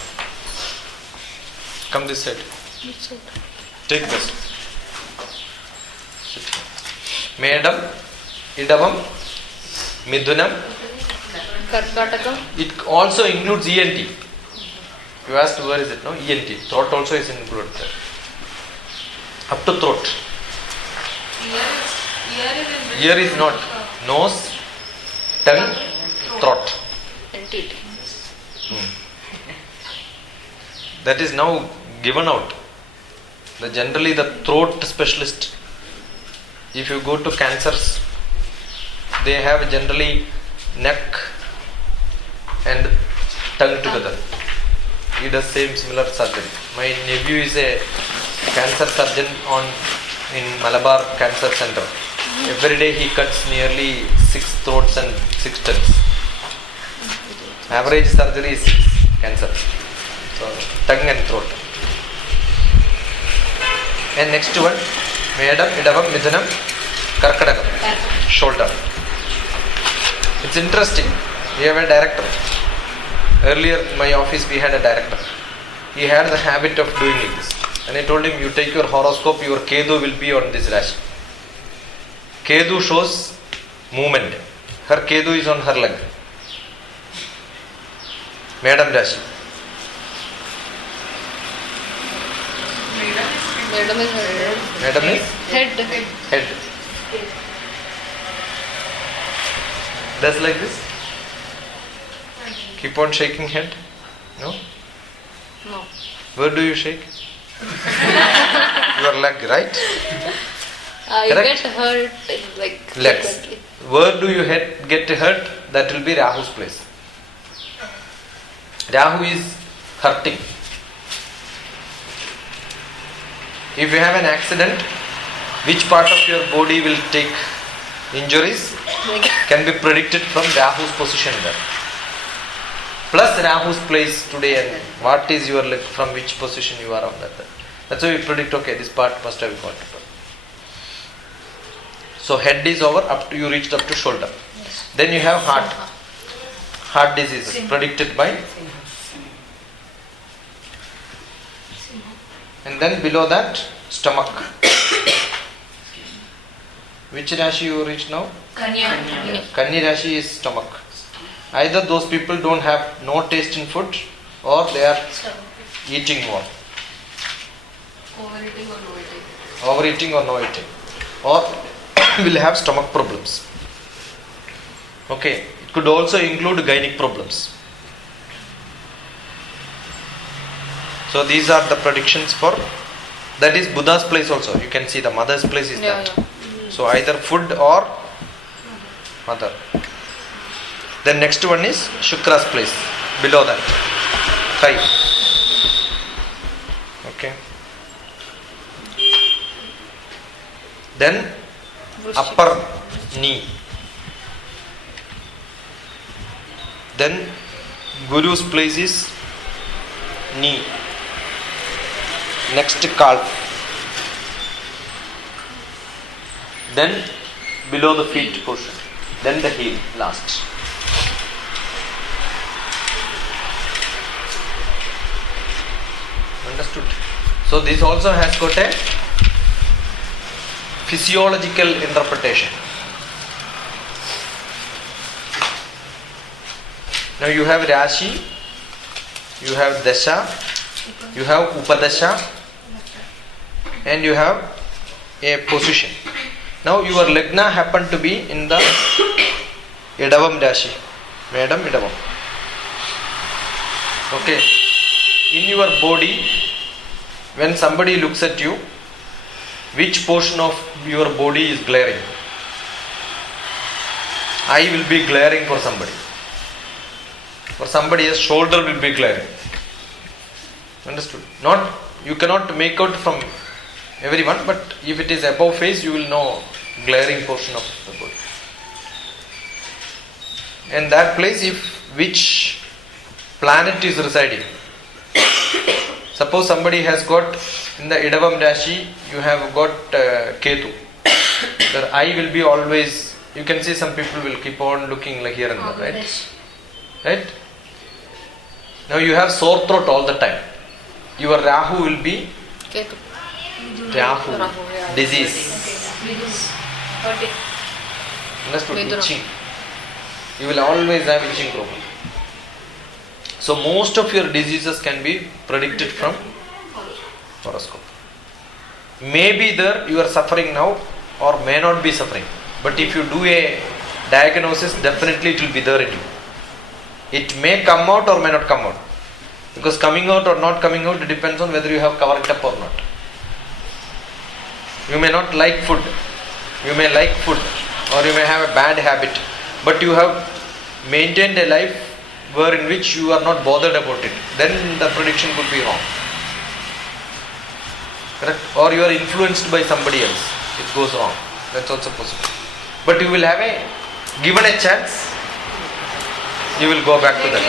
Come this side. Take this. Sit here. Medam, Idavam, Midunam. Karkataka. It also includes ENT. You asked where is it, no? ENT. Throat also is included there. Up to throat. Ear is not. Nose, tongue, throat. NTT. That is now given out. Generally the throat specialist, if you go to cancers, they have generally neck and tongue together. He does similar surgery. My nephew is a cancer surgeon in Malabar Cancer Center. Every day he cuts nearly 6 throats and 6 tongues. Average surgery is 6 cancer. So tongue and throat. And next one, Medam, Idavam, Midunam, Karkadakam, shoulder. It's interesting. We have a director. Earlier in my office we had a director. He had the habit of doing this. And I told him, you take your horoscope, your Kedu will be on this Rashi. Kedu shows movement. Her Kedu is on her leg. Madam Rashi. Madam is head. Madam is? Head. Head. Does like this? Keep on shaking head? No? No. Where do you shake? Your leg, right? You Correct? get hurt like Legs. frequently. Where do you get hurt? That will be Rahu's place. Rahu is hurting. If you have an accident, which part of your body will take injuries can be predicted from Rahu's position there. Plus Rahu's place today and what is your leg, from which position you are on that. That's why we predict, okay, this part must have got. So head is over, up to you reached up to shoulder. Yes. Then you have heart. Heart diseases predicted by. And then below that, stomach. Which Rashi you reach now? Kanya. Kanni Rashi is stomach. Either those people don't have no taste in food or they are eating more. Overeating or no eating. Overeating or no eating. Or will have stomach problems. Okay. It could also include gynec problems. So these are the predictions for, that is Buddha's place also. You can see the mother's place is that. Yeah. So either food or mother. Then next one is Shukra's place. Below that. Thigh. Okay. Then upper knee. Then Guru's place is knee. Next calf. Then below the feet portion. Then the heel last. Understood? So this also has got a physiological interpretation. Now you have Rashi, you have Dasha, you have Upadasha, and you have a position. Now your Lagna happened to be in the Idavam Rashi. Madam Idavam. Okay. In your body, when somebody looks at you, which portion of your body is glaring? Eye will be glaring for somebody. For somebody else, shoulder will be glaring. Understood? Not, you cannot make out from everyone, but if it is above face, you will know glaring portion of the body. And that place, which planet is residing. Suppose somebody has got in the Idavam Rashi, you have got Ketu. Their eye will be always, you can see some people will keep on looking like here and there, right? Right? Now you have sore throat all the time. Your Rahu will be Ketu. Rahu, disease. Understood? Itching. You will always have itching problem. So most of your diseases can be predicted from horoscope. Maybe there you are suffering now or may not be suffering. But if you do a diagnosis, definitely it will be there in you. It may come out or may not come out. Because coming out or not coming out, it depends on whether you have covered it up or not. You may not like food. You may like food or you may have a bad habit. But you have maintained a life in which you are not bothered about it. Then the prediction could be wrong. Correct? Or you are influenced by somebody else. It goes wrong. That's also possible. But you will have given a chance, you will go back to that.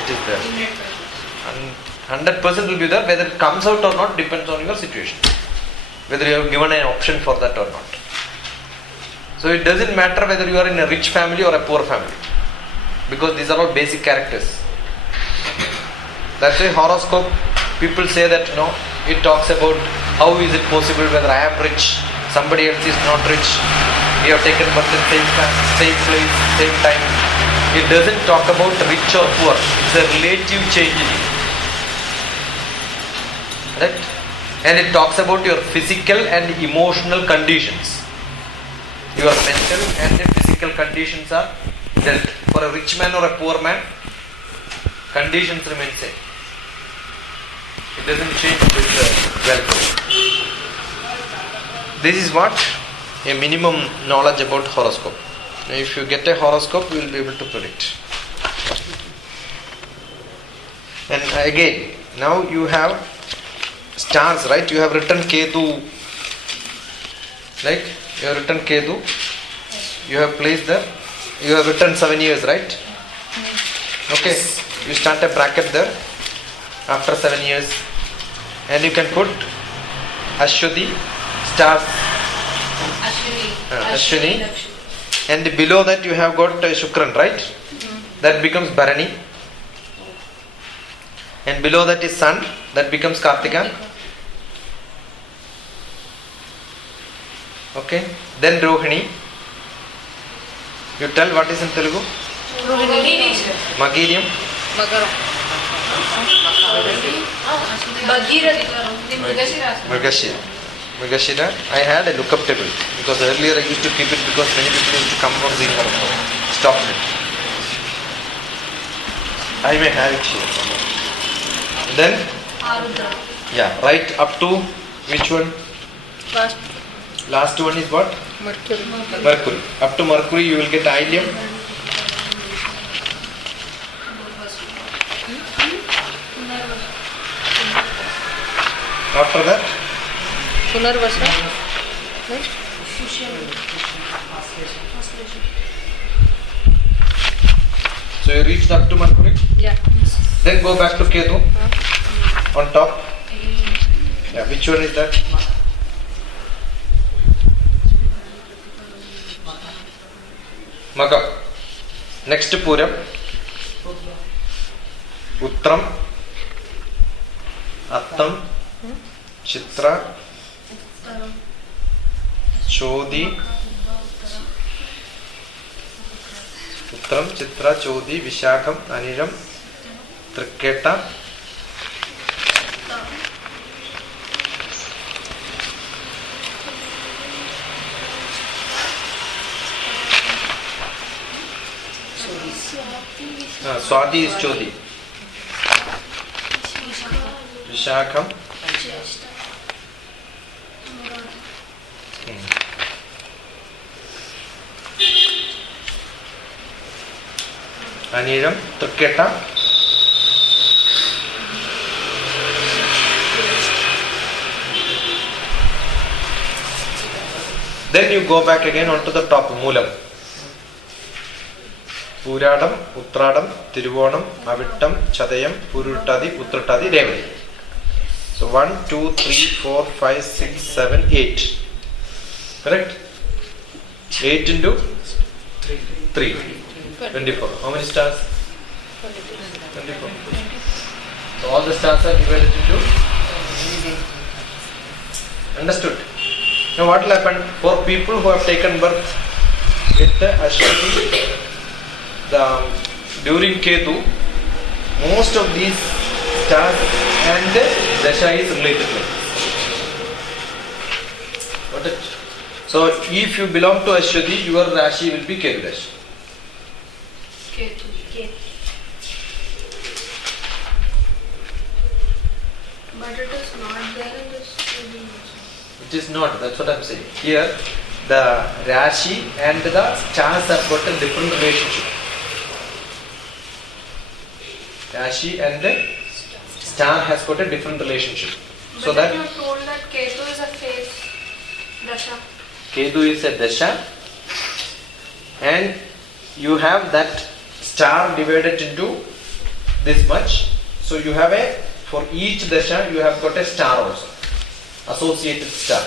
It is there. And 100% will be there. Whether it comes out or not depends on your situation. Whether you have given an option for that or not. So it doesn't matter whether you are in a rich family or a poor family. Because these are all basic characters. That's why horoscope, people say that it talks about how is it possible whether I am rich, somebody else is not rich, we have taken birth in same place, same time. It doesn't talk about rich or poor. It's a relative change in you. Right? And it talks about your physical and emotional conditions. Your mental and physical conditions are dealt. For a rich man or a poor man, conditions remain same. It doesn't change with wealth. This is what a minimum knowledge about horoscope. Now if you get a horoscope, you will be able to predict. And again, now you have stars, right? You have written Ketu. Like, you have written Ketu. You have placed there. You have written 7 years, right? Okay. You start a bracket there after 7 years. And you can put Ashwati, stars. Ashwini. And below that you have got Shukran, right? That becomes Bharani. And below that is Sun. That becomes Kartika. Okay. Then Rohini. You tell what is in Telugu? Magirium. Mrigashira. I had a lookup table because earlier I used to keep it because many people used to come for the stop it. I may have it here somewhere. Then, yeah, right up to which one? Last one is what? Mercury. Up to Mercury you will get Ilium. After that? Punarvasa. So you reached up to Mercury? Yeah. Then go back to Ketu. On top. Yeah, which one is that? Magam. Next Puram. Uttram. Attam. Chitra. Chodi. Uttram, Chitra, Chodi, Vishakam, Aniram, Triketa. Swati is Chodi. Vishakham. Aniram, Triketa. Then you go back again onto the top, Moolam. Puradam, Uttradam, Tiruvonam, Avittam, Chadayam, Puruttadi, Uttratadi, Revati. So 1, 2, 3, 4, 5, 6, 7, 8. Correct? 8 into 3. 24. How many stars? 24. So all the stars are divided into. Understood? Now what will happen for people who have taken birth with the Ashwati during Ketu? Most of these stars and Dasha is related to it. Got it? So if you belong to Ashwati, your Rashi will be Ketu Rashi. But it is not there in this. It is not, that's what I am saying. Here, the Rashi and the stars have got a different relationship. Rashi and the star has got a different relationship. But So that you told that Ketu is a phase dasha. Ketu is a dasha, and you have that star divided into this much. So you have for each dasha you have got a star also, associated star.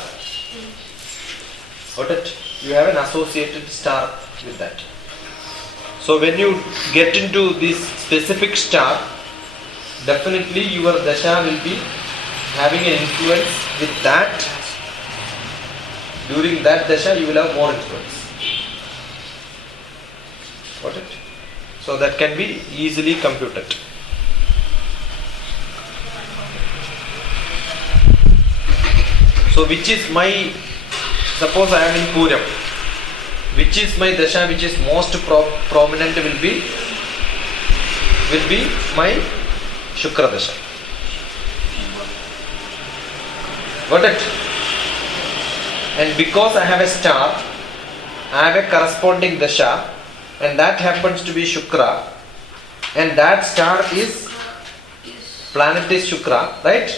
Got it? You have an associated star with that. So when you get into this specific star, definitely your dasha will be having an influence with that. During that dasha you will have more influence. Got it? So that can be easily computed. So which is my, suppose I am in Puram, which is my dasha which is most prominent will be my Shukra dasha. Got it? And because I have a star, I have a corresponding dasha, and that happens to be Shukra, and that star is planet is Shukra, right?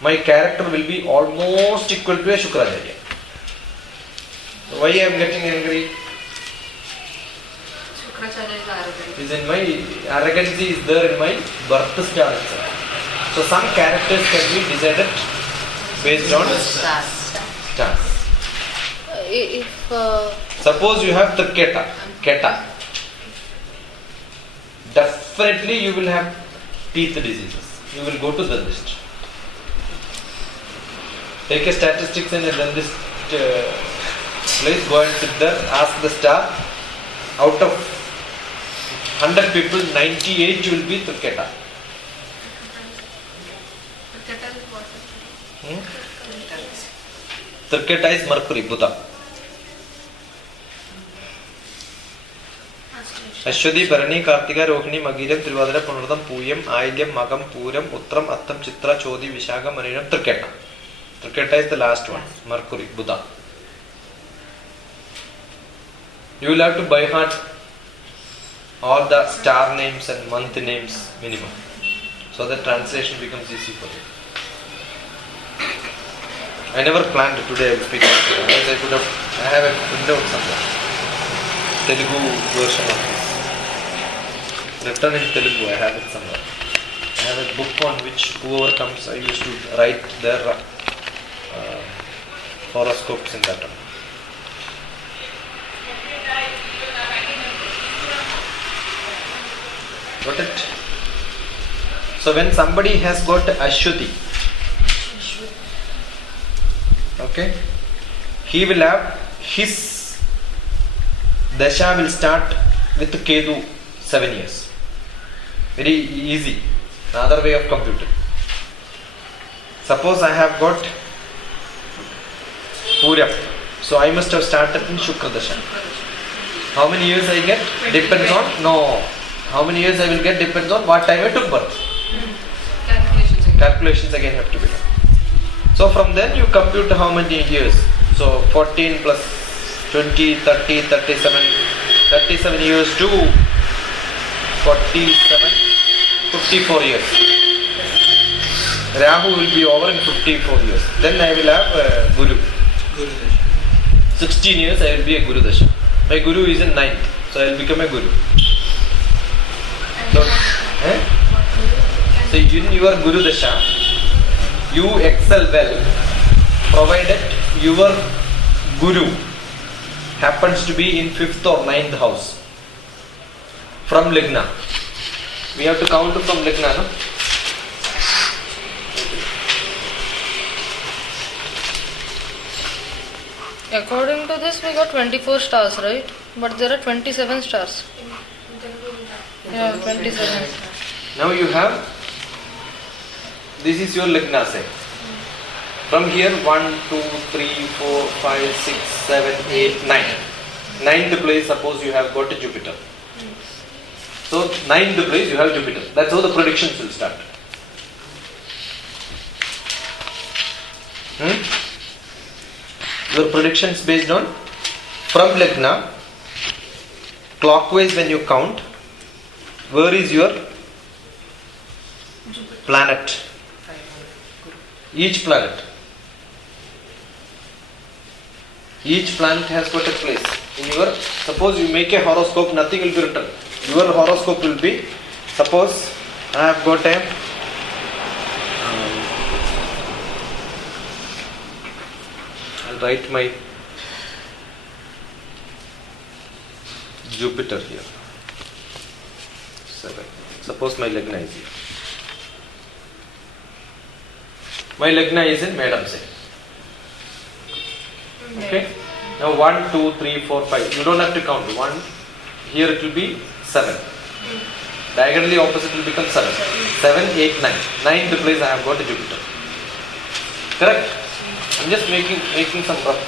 My character will be almost equal to a Shukracharya. So why I am getting angry? Shukracharya is arrogant. Is in my arrogancy is there in my birth star itself. So some characters can be decided based on stars. If Suppose you have Triketa, Keta. Definitely you will have teeth diseases. You will go to the dentist. Take a statistics in a dentist place, go and sit there, ask the star. Out of 100 people, 98 will be Triketa. Triketa is what? Triketa is Mercury, Buddha. Ashwati, Bharani, Kartika, Rohini, Magiram, Trivadara, Punardam, Puyam, Ailyam, Magam, Puram, Uttram, Attam, Chitra, Chodi, Vishagam, Marinam, Triketa. Triketa is the last one, Mercury, Buddha. You will have to by heart all the star names and month names minimum, so the translation becomes easy for you. I never planned today I will speak. I have a printout somewhere, Telugu version of this, written in Telugu. I have it somewhere. I have a book on which whoever comes, I used to write their horoscopes in that one. Got it? So when somebody has got Ashwati, okay, he will have his dasha will start with Ketu 7 years. Very easy. Another way of computing. Suppose I have got Puram, so I must have started in Shukra dasha. How many years I get? Depends on How many years I will get depends on what time I took birth. Calculations again. Calculations again have to be done. So from then you compute how many years. So 14 plus 20, 30, 37, 37 years to 47, 54 years. Rahu will be over in 54 years. Then I will have Guru. 16 years I will be a Guru Dasha. My Guru is in 9th, so I will become a Guru. So, so in your Guru Dasha, you excel well, provided your Guru happens to be in 5th or 9th house from Ligna. We have to count from Ligna, no? According to this, we got 24 stars, right? But there are 27 stars. Yeah, 27. Now you have, this is your Ligna, say. From here 1, 2, 3, 4, 5, 6, 7, 8, 9. 9th place, suppose you have got a Jupiter. So 9th place you have Jupiter. That's how the predictions will start. Your predictions based on from Lagna, clockwise when you count, where is your planet? Each planet has got a place. In your, suppose you make a horoscope, nothing will be written. Your horoscope will be, suppose I have got a I'll write my Jupiter here. 7. Suppose my Lagna is here. My Lagna is in Madam say. Okay. Now 1, 2, 3, 4, 5. You don't have to count. 1. Here it will be 7. Diagonally opposite will become 7. 7, 8, 9. 9th place I have got a Jupiter. Correct? I'm just making some rough.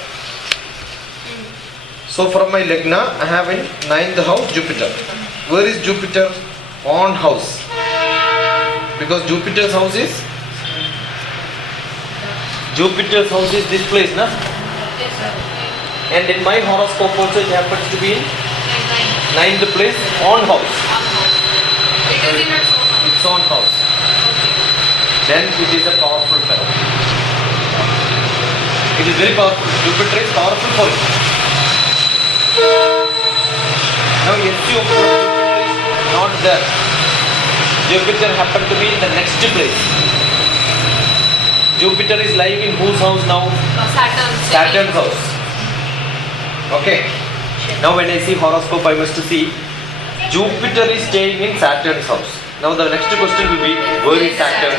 So from my Lagna, I have in 9th house Jupiter. Where is Jupiter? On house. Because Jupiter's house is this place, na? Yes, sir. And in my horoscope also it happens to be in 9th place on house. It is in Its own house. Then it is a powerful fellow. It is very powerful. Jupiter is powerful for you. Now assume Jupiter is not there. Jupiter happened to be in the next place. Jupiter is lying in whose house now? Saturn's house. Okay. Now when I see horoscope, I must see Jupiter is staying in Saturn's house. Now the next question will be, where is Saturn?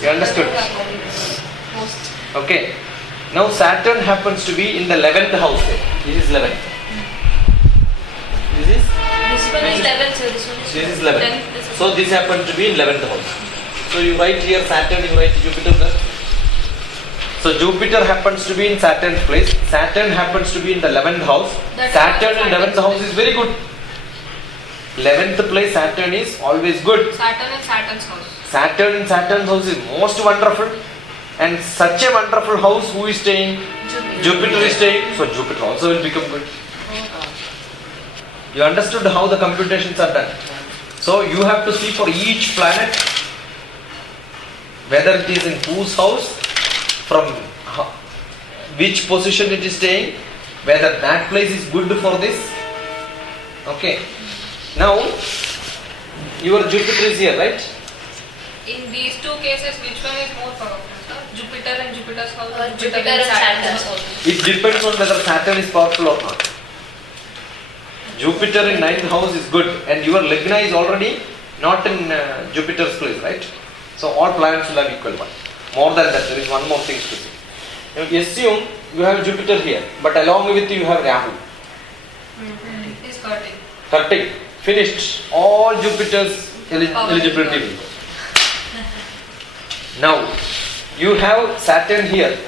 You understood? Okay. Now Saturn happens to be in the 11th house. This is 11th. This This one is 11, sir. is 11th. So this happens to be in 11th house. So you write here Saturn, you write Jupiter there. So Jupiter happens to be in Saturn's place. Saturn happens to be in the 11th house. Saturn in 11th house is very good. 11th place Saturn is always good. Saturn and Saturn's house. Saturn in Saturn's house is most wonderful. And such a wonderful house, who is staying? Jupiter is staying. So Jupiter also will become good. You understood how the computations are done. So you have to see for each planet whether it is in whose house, from which position it is staying, whether that place is good for this. Okay. Now your Jupiter is here, right? In these two cases, which one is more powerful, sir? Jupiter and Jupiter's house? Or Jupiter and Saturn's house. It depends on whether Saturn is powerful or not. Jupiter in 9th house is good, and your Lagna is already not in Jupiter's place, right? So all planets will have equal one. More than that, there is one more thing to see. Now assume you have Jupiter here, but along with you have Rahu. Is 30. 30. Finished. All Jupiter's eligibility will go. Now you have Saturn here.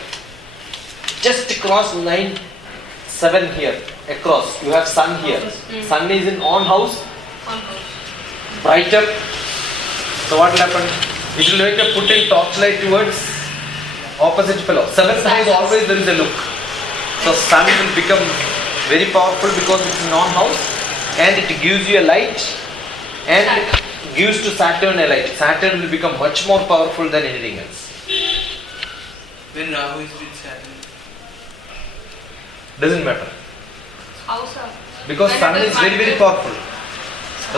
Just cross 9, 7 here. across. You have sun here. Sun is in on house, On house. brighter. So what will happen? It will make a put in torchlight towards opposite fellow. Seventh house always there is a look. So sun will become very powerful because it's in on house and it gives you a light and gives to Saturn a light. Saturn will become much more powerful than anything else. When Rahu is with Saturn. Doesn't matter. How, sir? Because When sun it is very very minus- powerful.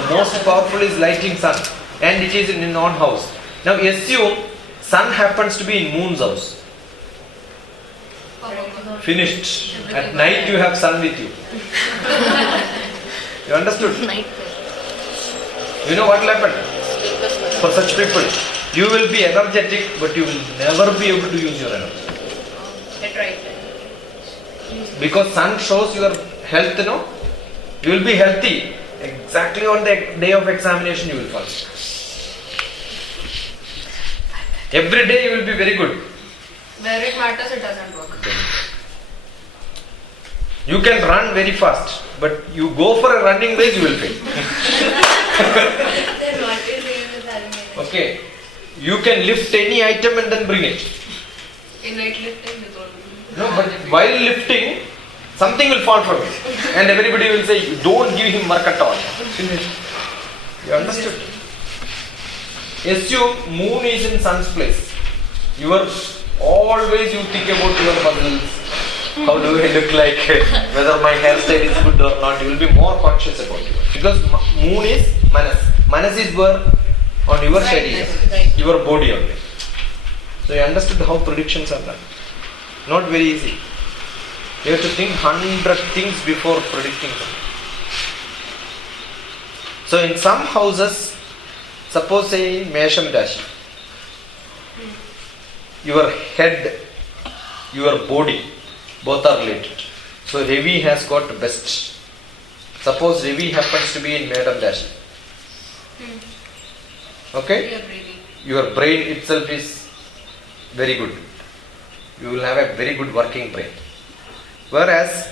The most powerful is lighting sun and it is in on house. Now assume sun happens to be in moon's house. Finished. At night you have sun with you. You understood? Night. You know what will happen? For such people, you will be energetic but you will never be able to use your energy. At right. Because sun shows your health, you know. You will be healthy. Exactly on the day of examination you will fall. Every day you will be very good. Where it matters, it doesn't work. You can run very fast, but you go for a running race, you will fail. Then what is the having it? Okay. You can lift any item and then bring it. In weightlifting, you told me. No, but while lifting, something will fall from it. And everybody will say, don't give him work at all. Finish. You understood? Assume moon is in sun's place. Always you think about your muscles. How do I look like? Whether my hairstyle is good or not. You will be more conscious about it. Because moon is manas. Manas is where? On your sharira. Right. Your body only. So you understood how predictions are done. Not very easy. You have to think 100 things before predicting something. So in some houses, suppose say in Mesham Rashi, your head, your body, both are related. So Ravi has got best. Suppose Ravi happens to be in Madam Rashi. Okay? Your breathing. Your brain itself is very good. You will have a very good working brain. Whereas,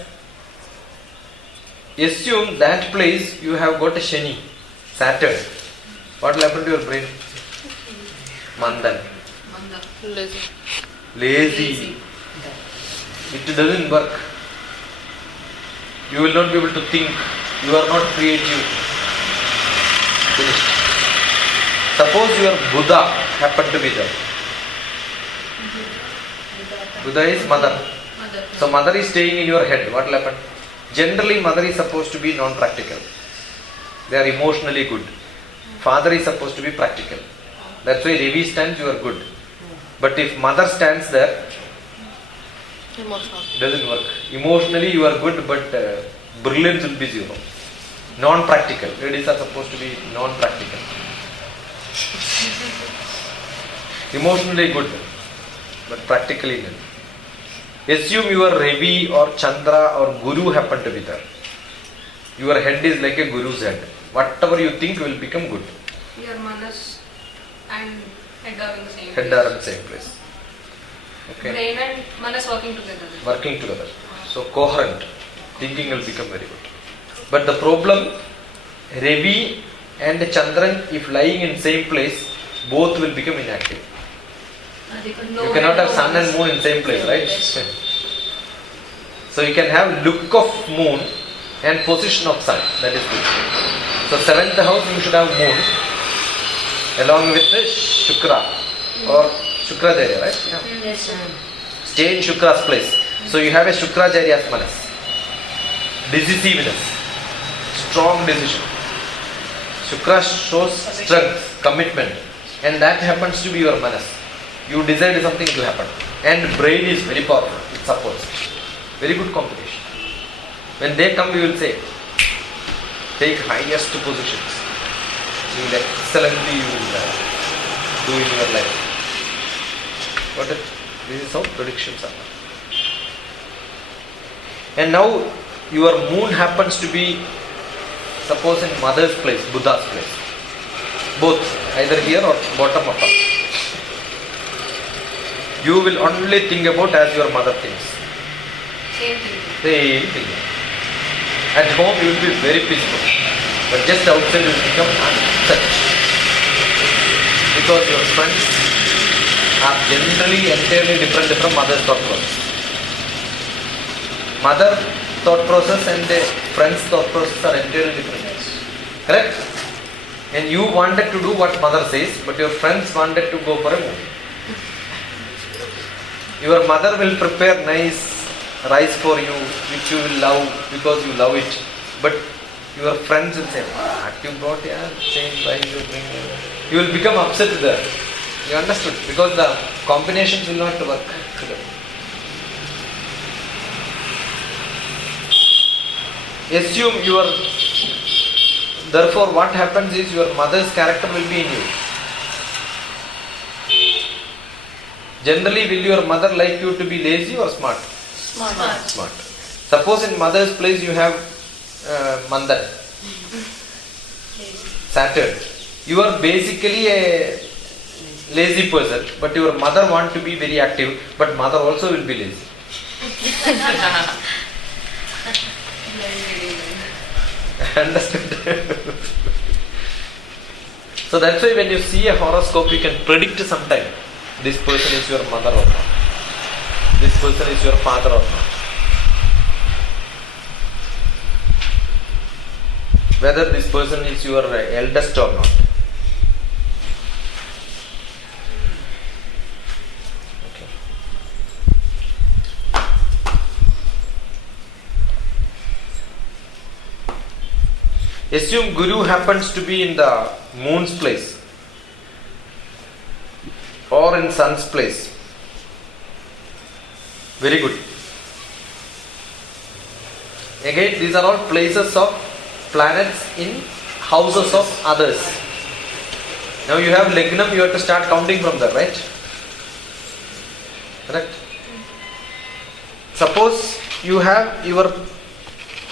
assume that place you have got a Shani, Saturn. What will happen to your brain? Mandan. Manda. Lazy. It doesn't work. You will not be able to think. You are not creative. Finished. Suppose your Buddha happened to be there. Buddha is mother. Mother. So mother is staying in your head. What will happen? Generally mother is supposed to be non-practical. They are emotionally good. Father is supposed to be practical. That's why Ravi stands, you are good. But if mother stands there, it doesn't work. Emotionally you are good, but brilliance will be zero. Non-practical. Ladies are supposed to be non-practical. Emotionally good, but practically none. Assume your Ravi or Chandra or Guru happen to be there. Your head is like a Guru's head. Whatever you think will become good. Your manas and head are in the same Head place. are in the same place. Okay. Brain and manas working together. Working together. So coherent. Thinking will become very good. But the problem, Ravi and Chandran, if lying in same place, both will become inactive. No You cannot head, have no sun and manas. moon in same place, right? So you can have look of moon and position of sun. That is good. So 7th house you should have moon along with the Shukra or Shukracharya, right? Yeah. Yes, sir. Stay in Shukra's place. So you have a Shukracharya's manas. Decisiveness. Strong decision. Shukra shows strength, commitment. And that happens to be your manas. You decide something, it will happen. And brain is very powerful. It supports. Very good combination. When they come, we will say, take highest positions. You will excellently you will do in your life. Got it? This is how predictions are. And now your moon happens to be, suppose in mother's place, Buddha's place. Both, either here or bottom or top. You will only think about as your mother thinks. Same thing. Same thing. At home you will be very peaceful, but just outside you will become upset. Because your friends are generally entirely different from mother's thought process. Mother thought process and the friend's thought process are entirely different. Correct? And you wanted to do what mother says, but your friends wanted to go for a movie. Your mother will prepare nice rice for you, which you will love because you love it. But your friends will say, what you brought here, same rice you bring. You will become upset there. You understood? Because the combinations will not work together. Assume therefore what happens is your mother's character will be in you. Generally, will your mother like you to be lazy or smart? Smart. Suppose in mother's place you have Mandan, Saturn. You are basically a lazy person, but your mother wants to be very active, but mother also will be lazy. Understood? So that's why when you see a horoscope, you can predict sometime this person is your mother or not. This person is your father or not. Whether this person is your eldest or not. Assume Guru happens to be in the moon's place or in sun's place. Very good. Again, these are all places of planets in houses of others. Now you have Lagnam, you have to start counting from there, right? Correct? Suppose you have your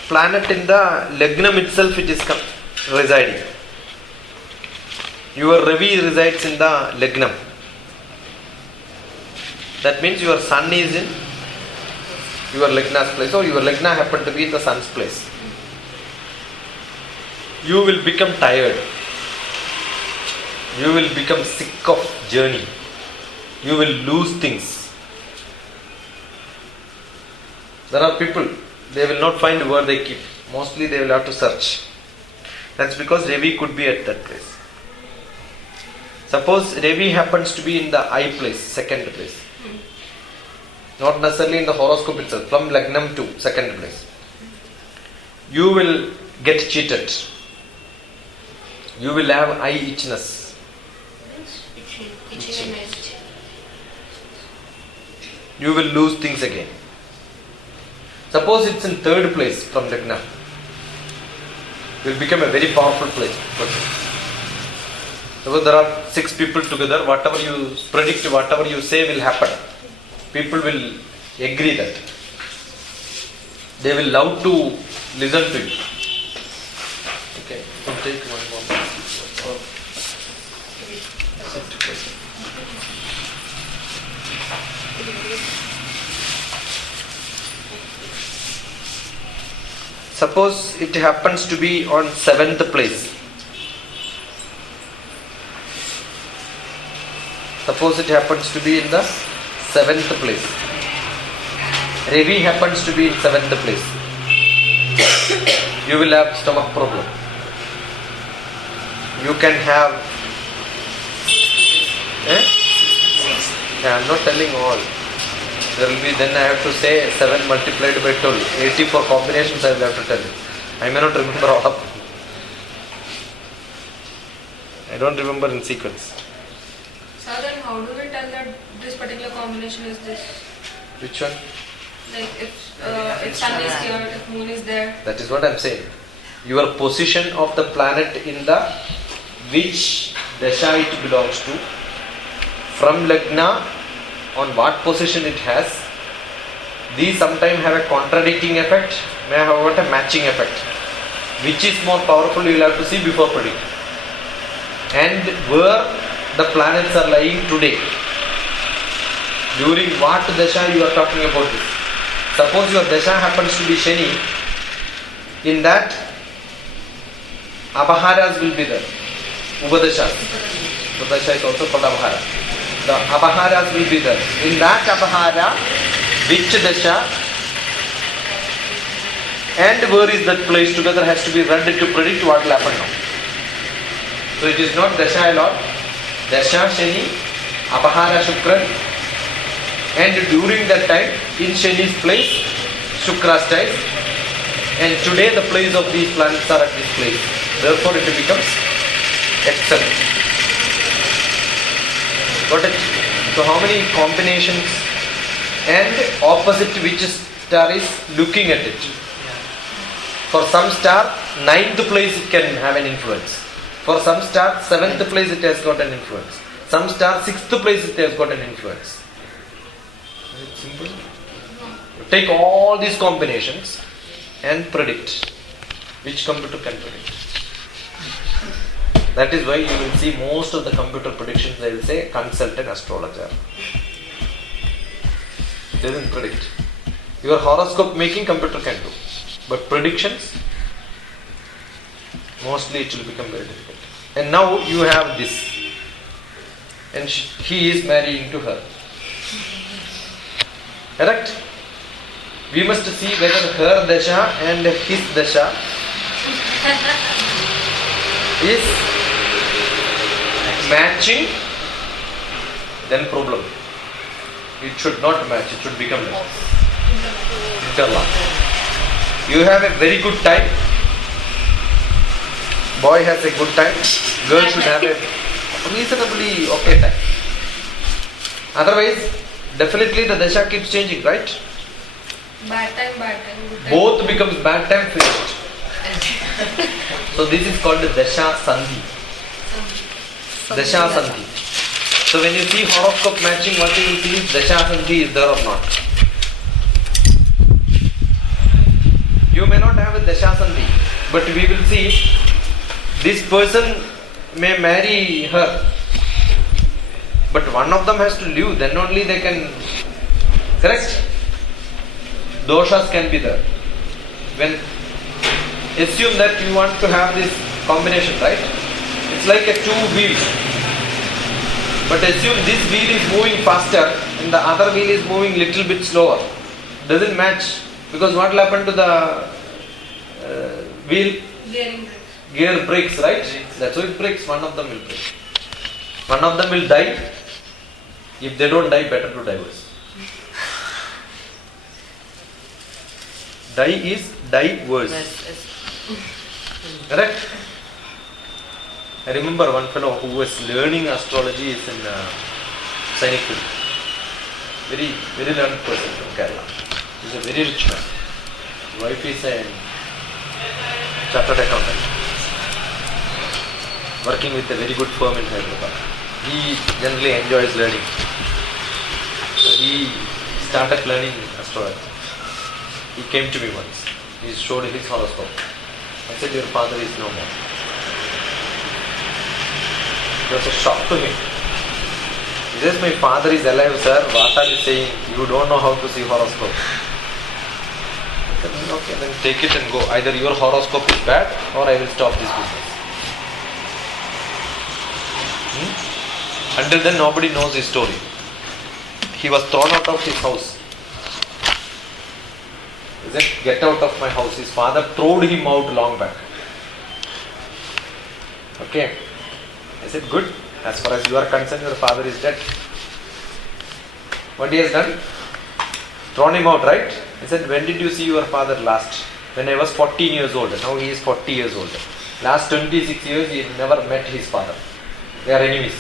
planet in the Lagnam itself, it is residing. Your Ravi resides in the Lagnam. That means your sun is in your Lagna's place, or your Lagna happen to be in the sun's place. You will become tired. You will become sick of journey. You will lose things. There are people, they will not find where they keep. Mostly they will have to search. That's because Ravi could be at that place. Suppose Ravi happens to be in the I place, second place. Not necessarily in the horoscope itself, from Lagnam to second place. You will get cheated. You will have eye itchiness. You will lose things again. Suppose it's in third place from Lagna. You will become a very powerful place. Suppose there are 6 people together, whatever you predict, whatever you say will happen. People will agree that. They will love to listen to you. Okay, so take one more. Suppose it happens to be on 7th place. Suppose it happens to be in the 7th place. Ravi happens to be in 7th place. You will have stomach problem. You can have I am not telling all. There will be, then I have to say 7 multiplied by 12. 84 combinations I will have to tell you. I may not remember all of them. I don't remember in sequence. Sir, then how do we tell that this particular combination is this? Which one? Like if sun is here, if moon is there. That is what I am saying. Your position of the planet in the which dasha it belongs to, from Lagna, on what position it has. These sometimes have a contradicting effect, may have a matching effect. Which is more powerful you will have to see before predicting. And where the planets are lying today. During what dasha you are talking about this. Suppose your dasha happens to be Shani, In that, apaharas will be there. Upadashas. Upadasha is also called apahara. The apaharas will be there. In that apahara, which dasha and where is that place together has to be read to predict what will happen now. So it is not dasha alone. Dasha Shani, apahara Shukra, and during that time in Shani's place, Shukra stays, and today the place of these planets are at this place. Therefore it becomes excellent. Got it? So how many combinations and opposite which star is looking at it? For some star, 9th place it can have an influence. For some star, 7th place it has got an influence. Some star, 6th place it has got an influence. Is it simple? Take all these combinations and predict. Which computer can predict? That is why you will see most of the computer predictions, they will say consult an astrologer. It doesn't predict. Your horoscope making computer can do. But predictions, mostly it will become very difficult. And now you have this. And he is marrying to her. Correct? We must see whether her dasha and his dasha is matching, then problem. It should not match, it should become interlock. You have a very good time. Boy has a good time. Girl should have a reasonably okay time. Otherwise, definitely the dasha keeps changing, right? Bad time, good time. Both becomes bad time finished. So this is called dasha sandhi. Dasha sandhi. So when you see horoscope matching, what you will see is dasha sandhi is there or not. You may not have a dasha sandhi, but we will see this person may marry her, but one of them has to live, then only they can. Correct? Doshas can be there. When assume that you want to have this combination, right? It's like a two wheels. But assume this wheel is moving faster and the other wheel is moving little bit slower. Doesn't match, because what will happen to the wheel? Gear breaks, right? That's why it breaks. One of them will break. One of them will die. If they don't die, better to divorce. Die is diverse. Correct? I remember one fellow who was learning astrology is in Sainikpur. Very learned person from Kerala. He's a very rich man. His wife is a chartered accountant, working with a very good firm in Hyderabad. He generally enjoys learning. So he started learning astrology. He came to me once. He showed his horoscope. I said, your father is no more. It was a shock to him. He says, my father is alive, sir. What are you saying? You don't know how to see horoscope. I said, okay, then take it and go. Either your horoscope is bad or I will stop this business. Until then, nobody knows his story. He was thrown out of his house. He said, get out of my house. His father throwed him out long back. Okay. I said, good. As far as you are concerned, your father is dead. What he has done? Thrown him out, right? I said, when did you see your father last? When I was 14 years old. Now he is 40 years old. Last 26 years, he never met his father. They are enemies.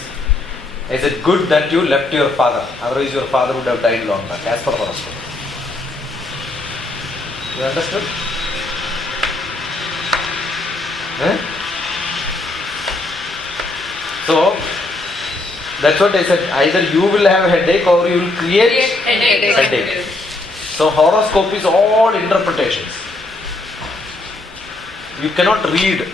I said, good that you left your father. Otherwise, your father would have died long back. As per horoscope. You understood? So, that's what I said. Either you will have a headache or you will create headache. So, horoscope is all interpretations. You cannot read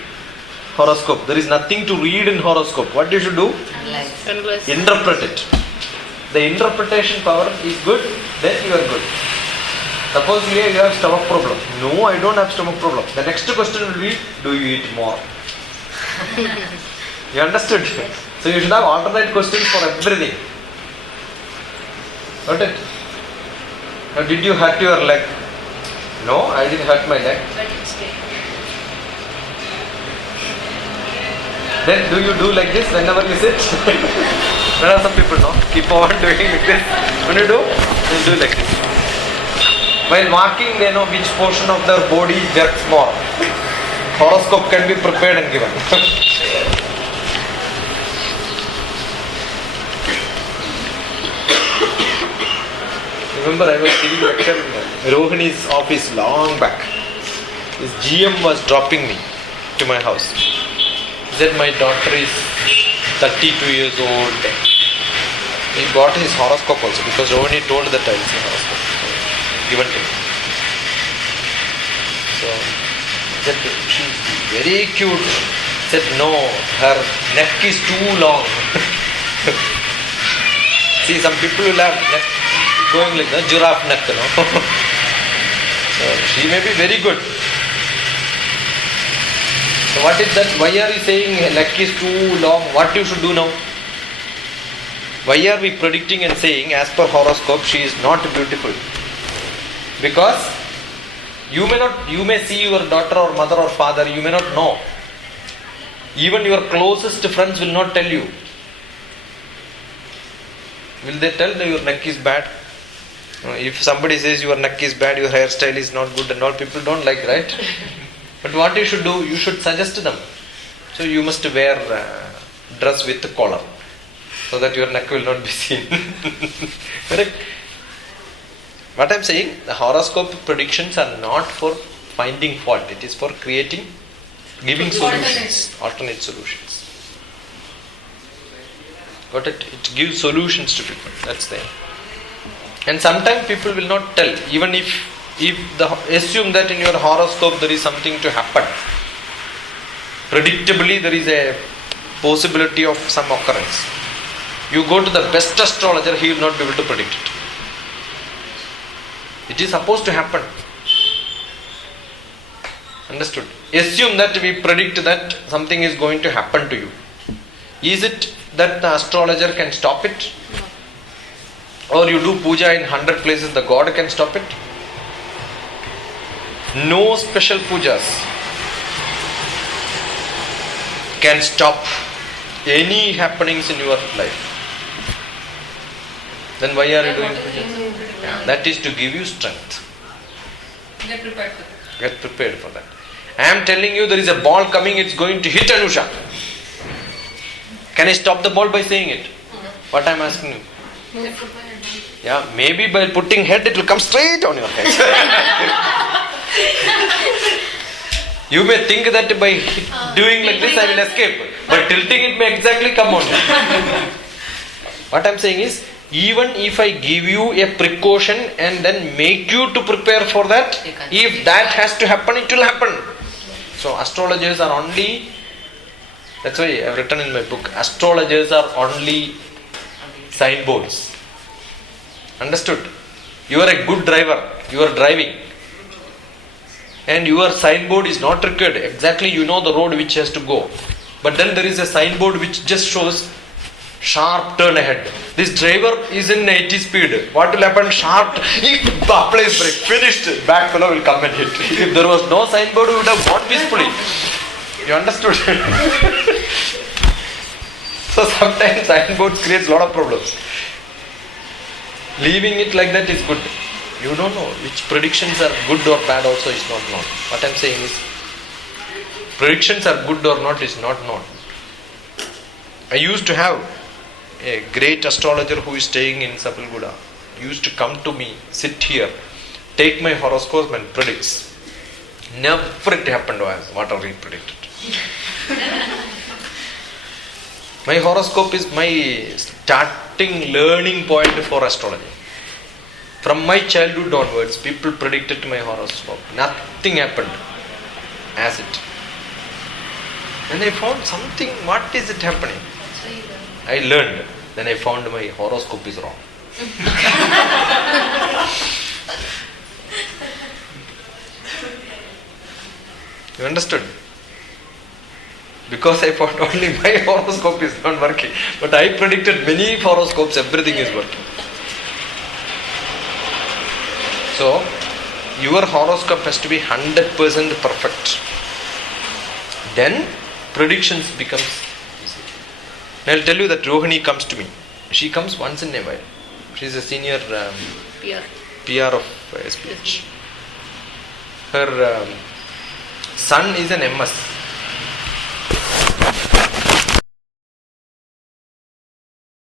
horoscope. There is nothing to read in horoscope. What you should do? Analyze. Interpret it. The interpretation power is good, then you are good. Suppose you have stomach problem. No, I don't have stomach problem. The next question will be, do you eat more? You understood? So you should have alternate questions for everything. Got it? Now, did you hurt your leg? No, I didn't hurt my leg. But it's day. Then do you do like this whenever you sit? There are some people, no? Keep on doing like this. When you do like this. While walking, they know which portion of their body jerks more. Horoscope can be prepared and given. Remember, I was giving lecture in Rohini's office long back. His GM was dropping me to my house. He said, my daughter is 32 years old. He got his horoscope also because Rohini told that I will see horoscope. Given to me. So, he said, she's very cute. He said, no, her neck is too long. See, some people will have neck going like the giraffe neck, you know. So she may be very good. So what is that? Why are you saying neck is too long? What you should do now? Why are we predicting and saying as per horoscope she is not beautiful? Because you may see your daughter or mother or father, you may not know. Even your closest friends will not tell you. Will they tell that your neck is bad? If somebody says your neck is bad, your hairstyle is not good and all, people don't like, right? But what you should do, you should suggest them. So you must wear dress with collar so that your neck will not be seen. Correct? What I am saying, the horoscope predictions are not for finding fault. It is for creating, giving solutions, alternate solutions. Got it? It gives solutions to people. That's there. And sometimes people will not tell. Even if assume that in your horoscope there is something to happen. Predictably there is a possibility of some occurrence. You go to the best astrologer, he will not be able to predict it. It is supposed to happen. Understood? Assume that we predict that something is going to happen to you. Is it that the astrologer can stop it? Or you do puja in 100 places, the God can stop it? No special pujas can stop any happenings in your life. Then why are you doing puja? Yeah, that is to give you strength. Get prepared for that. Get prepared for that. I am telling you there is a ball coming, it's going to hit Anusha. Can I stop the ball by saying it? What I am asking you? Yeah, maybe by putting head it will come straight on your head. You may think that by doing like this I will escape. But tilting it may exactly come on you. What I am saying is, even if I give you a precaution and then make you to prepare for that, if that has to happen, it will happen. So astrologers are only, that's why I have written in my book, astrologers are only signboards. Understood? You are a good driver, you are driving. And your signboard is not required. Exactly you know the road which has to go. But then there is a signboard which just shows sharp turn ahead. This driver is in 80 speed. What will happen? Sharp, he applies brake, finished. Back fellow will come and hit. If there was no signboard, we would have gone peacefully. You understood? So sometimes signboards creates a lot of problems. Leaving it like that is good. You don't know which predictions are good or bad also is not known. What I am saying is, predictions are good or not is not known. I used to have a great astrologer who is staying in Sapalguda. He used to come to me, sit here, take my horoscope and predicts. Never it happened as whatever he predicted. My horoscope is my starting learning point for astrology. From my childhood onwards, people predicted my horoscope. Nothing happened as it. And I found something, what is it happening? I learned. Then I found my horoscope is wrong. You understood? Because I thought only my horoscope is not working. But I predicted many horoscopes, everything is working. So, your horoscope has to be 100% perfect. Then, predictions becomes easy. Now, I'll tell you that Rohini comes to me. She comes once in a while. She's a senior PR of SPH. Her son is an MS.